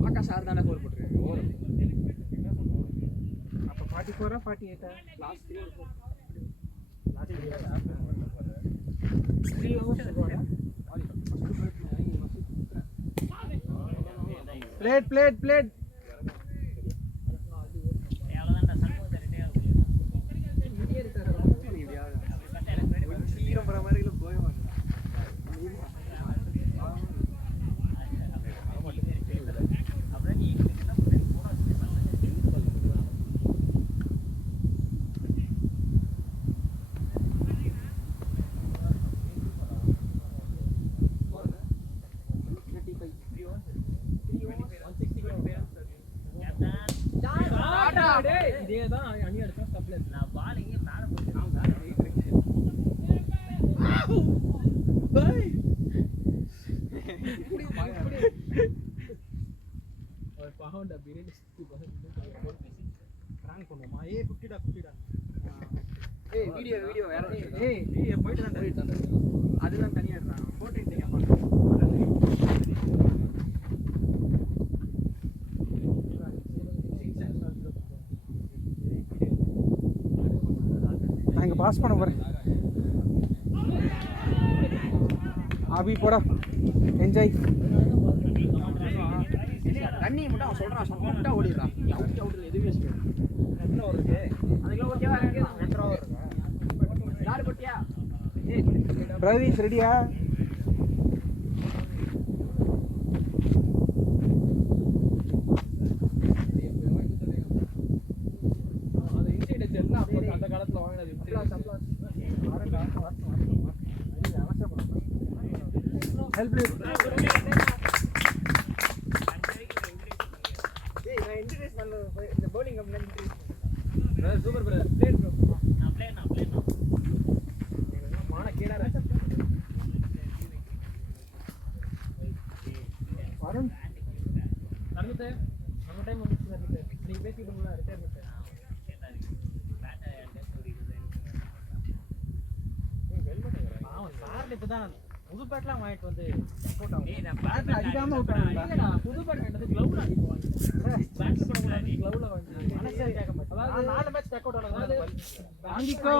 ஆகாஷ் ஆறு தானே கோல் போட்டுருக்காங்க ஓவர் அப்ப 44 48 லாஸ்ட் 3 overs இருக்குடா பிளேட் அவ்வளவுதான் சண்முகம் தரட்டே சீக்கிரம் போற மாதிரி இல்ல போய் வாங்க அப்புறம் நீ இதேதான் அணி அடிச்சா ஸ்டப்ல நான் பால் இங்க மேல போட்டு ஒரு பாவண்டா பிரியாணி 60% பிராங்க் பண்ணுமா ஏய் 50டா ஏய் வீடியோ வேற ஏய் வீடியோ போயிட்டு தான் அதுதான் தனியா எடுறான் போட்டு எடுங்க நான் இங்க பாஸ் பண்ண போறேன் அபி போடா என்ஜாய் தண்ணி மட்டும் அவன் சொல்றான் சப்போட்டா ஓடிடுறான் அவுட் அவுட்ல எதுவுமே சொல்ல ரெண்டு ஓவர் இருக்கு அதுக்குள்ள ஓகேவா இருக்கு ரெண்டு ஓவர் இருக்கு யாரு போட்டியா ஏய் பிரதீஷ் ரெடியா அது இன்சைட் எல்லாம் அப்போ அந்த காலத்துல வாங்குனது ஹெல்ப் ஏய் நான் இன்ட்ரோ듀ஸ் பண்ணல இந்த bowling company introduce super brother பிளேட் ப்ரோ நான் ப்ளே மான கேடா வருண் தரமிட்டே நம்ம டைம் வந்துச்சு தரமிட்டே நீங்க பேசிட்டு போலாம் ரிட்டையர்மென்ட் இப்பதான் புது பேட்லாம் வாங்கிட்டு வந்து போட் ஆகும். ஏய் நான் பேட் அடிக்காம விட்டானுடா. இல்லடா, புது பேட் வாங்கிட்டு கிளவுல அடிப்போம். பேட்ல போடக்கூடாது, கிளவுல வாங்கி. மனசே கேட்க மாட்டேன். அதாவது 4 மேட்ச் டேக் அவுட் ஆனது. வாங்கிக்கோ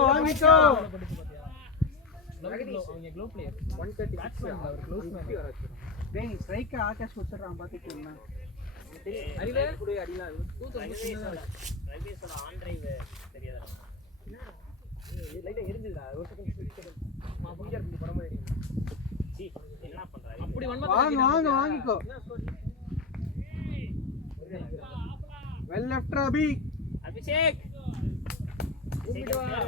அவங்க க்ளோ பிளேயர் 130 பேட்ஸ்மேன் அவர் க்ளோஸ் மேன். டேய் ஸ்ட்ரைக் ஆகாஷ் கொடுத்துறான் பாத்துக்கோங்க. அறிவே குடி அடிலாம் ரவிஸோட ஆன் டிரைவ் தெரியாதா லைட்டா எரிஞ்சுடா. ஒரு செகண்ட் ஸ்விட்ச் மாபூஜர் படம் மாதிரி. சீ என்ன பண்ற அப்படி வாங்கிக்கோ. வெல் லெஃப்ட் அபி. அபிஷேக்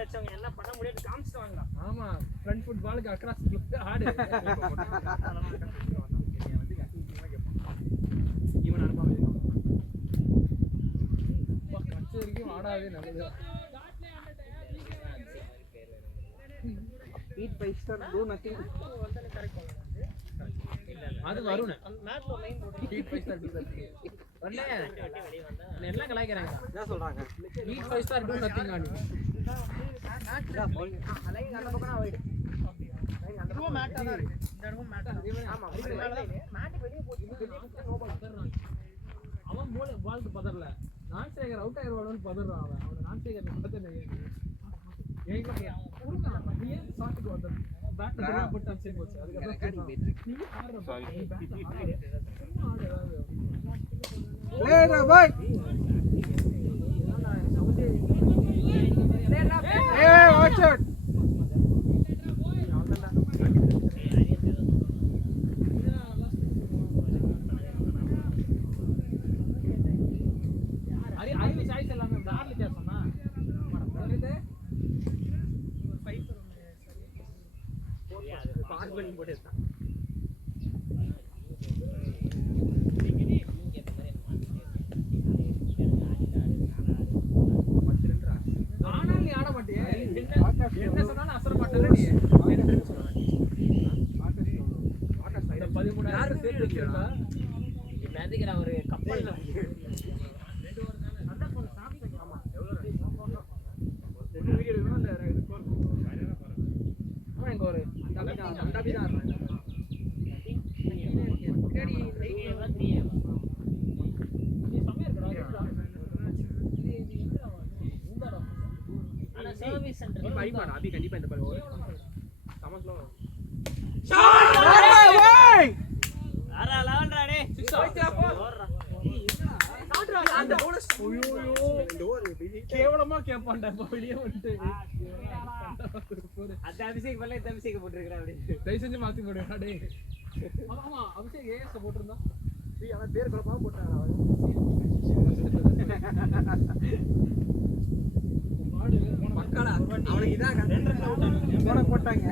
வச்சவங்க என்ன பண்ண முடியாது காமிச்சிட்டு வாங்கடா. ஆமா ஃப்ரண்ட் ஃபுட் பாலுக்கு அக்ராஸ் கிளிப் ஆடு. இவன் அனுப்பாம இருக்கான். கட்சி வரைக்கும் ஆடாதே நல்லது. Beat 5 star do nothing. அது வருண் மேட்ச்ல லைன் போட்டு பீட் 5 ஸ்டார் பீட் வரல. எல்லாம் கலாய்க்கறாங்க. என்ன சொல்றாங்க? பீட் 5 ஸ்டார் டூ நதிங் ஆனி. லைன் அந்த பக்கம் நான் வைடு. இதுவும் மேட்டா தான் இருக்கு. இந்த இடமும் மேட்டா தான். ஆமா இது மேல தான் மேட் வெளிய போச்சு. அவன் பாலுக்கு பதறல. நான் சேகர் அவுட் ஆயிருவானு பதறான் அவன். அவன் நான் சேகர் பதறல. ஏங்க புரியுதா? நீ ஏன் ஷாட்டுக்கு வந்த பேட் போட்டு அடிச்சு போச்சு. அதுக்கு அப்புறம் நீ ஆடுற சாரி லே பாய். ஏய் வாட்ச் அவுட். அரி அரி சாய்ஸ் எல்லாமே டார்ல கேட்சனா புரியுதே. பாஸ் பண்ணி போட்டுட்டான். ஆனா நீ ஆட மாட்டியே. என்ன சொன்னாலும் அசர மாட்டேல நீ. இந்த 13 சேர்த்து வச்சிருக்கா. இந்த மேதிகரா ஒரு கப்பல்ல வீடியோ எடுக்கணும். அந்த அவன் இங்க ஒரு அண்டாபி தான் இருக்கான். அபி கண்டிப்பா இந்த பால் ஓவர் சமஸ்லோ அரா லாவல்டா டேய் 6 ஓடுறா அந்த போனஸ் இந்த ஓவர் கேவலமா கேப்பான்டா. இப்ப வெளிய வந்து அந்த அபிஷேக் பல்ல இந்த அபிஷேக் போட்டுருக்கா அப்படி தயவு செஞ்சு மாத்தி போடுடா டேய். ஆமா அபிஷேக் ஏஎஸ் போட்டுருந்தா. டேய் அவன் பேர் குழப்பமா போட்டானே அவன். மக்களா அவனுக்கு இதான் 2 ரன் அவுட் ஆனாங்க. போட்டாங்க.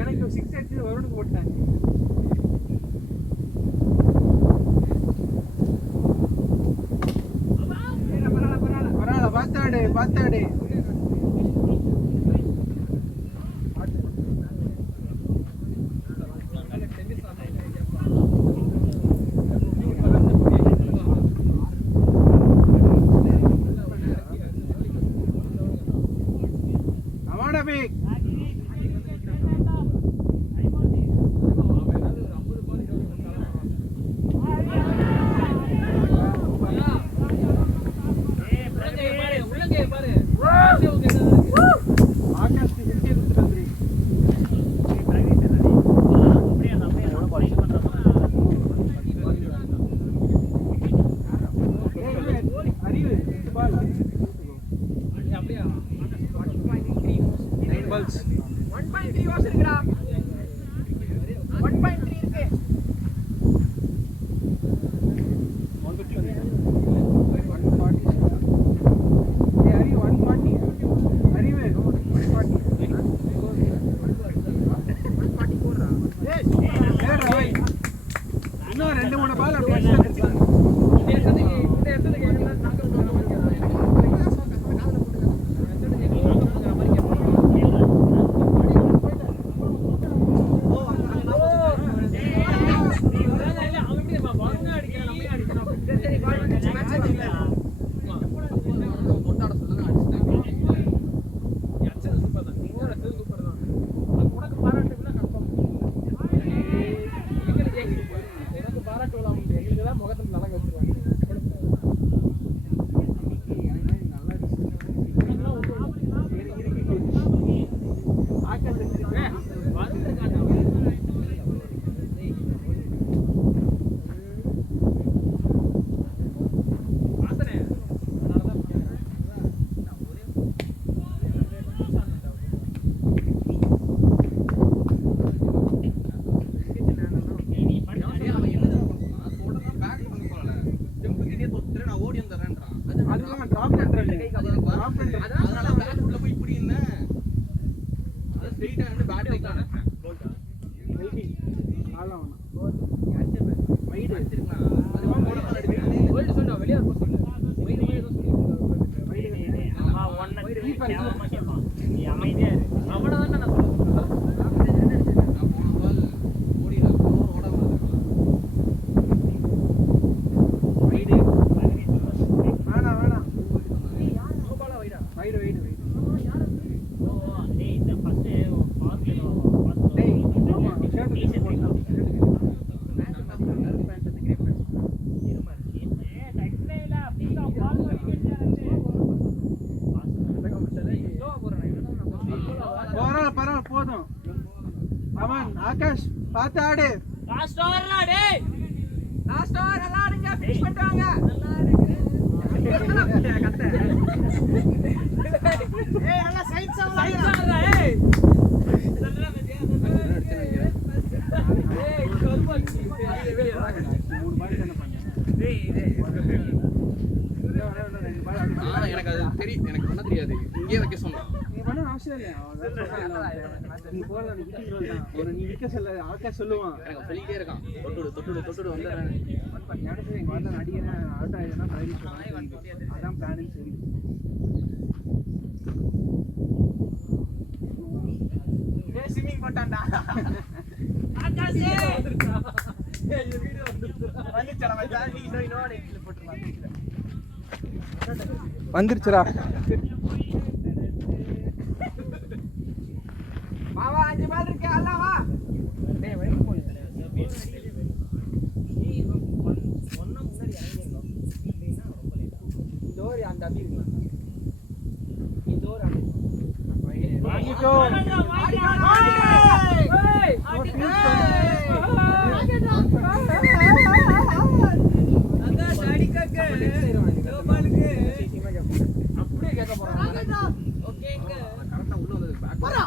எனக்கு 6 அடிச்சு வருணுக்கு போட்டாங்க. பரவாயில்ல பாத்தாடு. நீ அமைதியா இரு. அவனை தான் நான் சொல்லுவேன். டேய் இந்த ஃபர்ஸ்ட் பார்க்ல போதும் அவன் ஆகாஷ் பார்த்து ஆடு. லாஸ்ட் ஓவர்டா டேய். லாஸ்ட் ஓவர் நல்லா ஆடுங்க, ஃபினிஷ் பண்ணிடுவாங்க. ஏய் நல்லா சைட்ஸ் ஆடுடா. ஏய் எனக்கு அது தெரியும், எனக்கு பண்ண தெரியாது. இங்கே வைக்க சொன்னான். நீ பண்ண அவசியம் இல்லை. நீ போறது அந்த விக்கிங் ரோல் தான். ஒரு நீ விக்க சொல்ல ஆகாஷ் சொல்லுவான். எனக்கு சொல்லிட்டே இருக்கான். தொட்டுடு வந்துடுறேன். ஞானசேகர் இங்க வந்து அடிக்கிறேன் அவுட் ஆயிடுனா ப்ரைஸ் அதான் பிளான் சரி. ஏய் ஸ்விமிங் போட்டான்டா. ஆகாஷ் ஏய் வீடியோ வந்துச்சடா மச்சான். நீ இன்னொரு எக்ஸ்ல போட்டுறலாம். வந்துருச்சுடா. மாவா 5 பால் இருக்கு அல்ல வா. டேய் வைக்கு போடு. நீ ஒண்ணா முன்னாடி இறங்கிரணும். இல்லைனா ரொம்ப லேட். டோர் அந்த அப்படி இருக்கு. நீ டோர் அடி. வாங்கிக்கோ. அங்க அடிக்கக்க. டோ பாலுக்கு. அப்படியே கேட்க போறாங்க. ஓகேங்க. கரெக்டா உள்ள வந்தது பேக் போறா.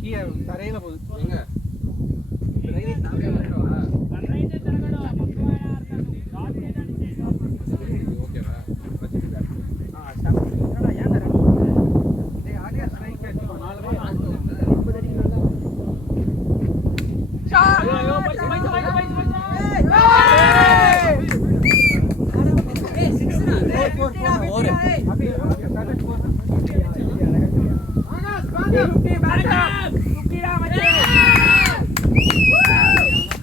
கீழ தரையில போகுது. எங்க ரைட் தாங்க வரடா. ரைட் தரகடா மக்களா யார் டாட் அடிச்சு. ஓகேவா வச்சிருக்க. ஸ்டாப். என்னடா ஏன் தர? டேய் ஆடியா ஸ்ட்ரைக் அடிச்சு 4 பால் 50 அடி வரல. ஷாட். ஐயோ பைஸ். ஏய் 6 4 அபி டார்கெட் 4 ஆகாஷ் வாங்க 50 பேக் அப் 50 டா மச்சான்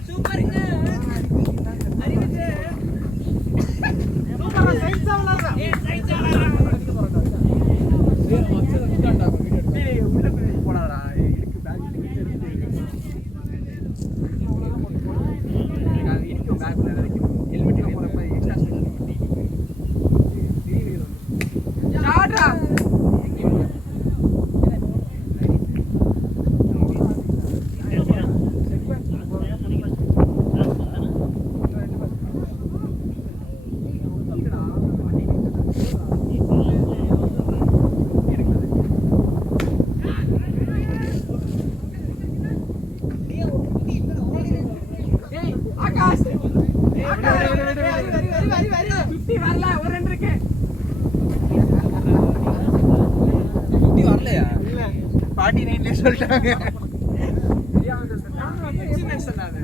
சூப்பர்ங்க அரிவுச்சு சூப்பர் சைட்ஸ் ஆவலடா ஏய் சைட்ஸ் ஆவலடா ஏய் மச்சான் விட்டான்டா வீடியோ எடுத்து ஏய் உள்ள போய் போடாதடா இருக்கு பேக் நான் இருக்கு பேக்ல இருக்கு ஹெல்மெட் போறப்ப எக்ஸ்ட்ரா ஷாட்ரா ஆகாஷ் 50 வரல ஒரு ரன் இருக்கு 50 வரலையா இல்ல 49 ல சொல்லிட்டாங்க சின்ன சொன்னாங்க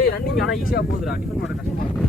ஏய் ரன்னிங் ஆனா ஈஸியா போகுதுடா டிஃபன் பண்ண கஷ்டமா இருக்கு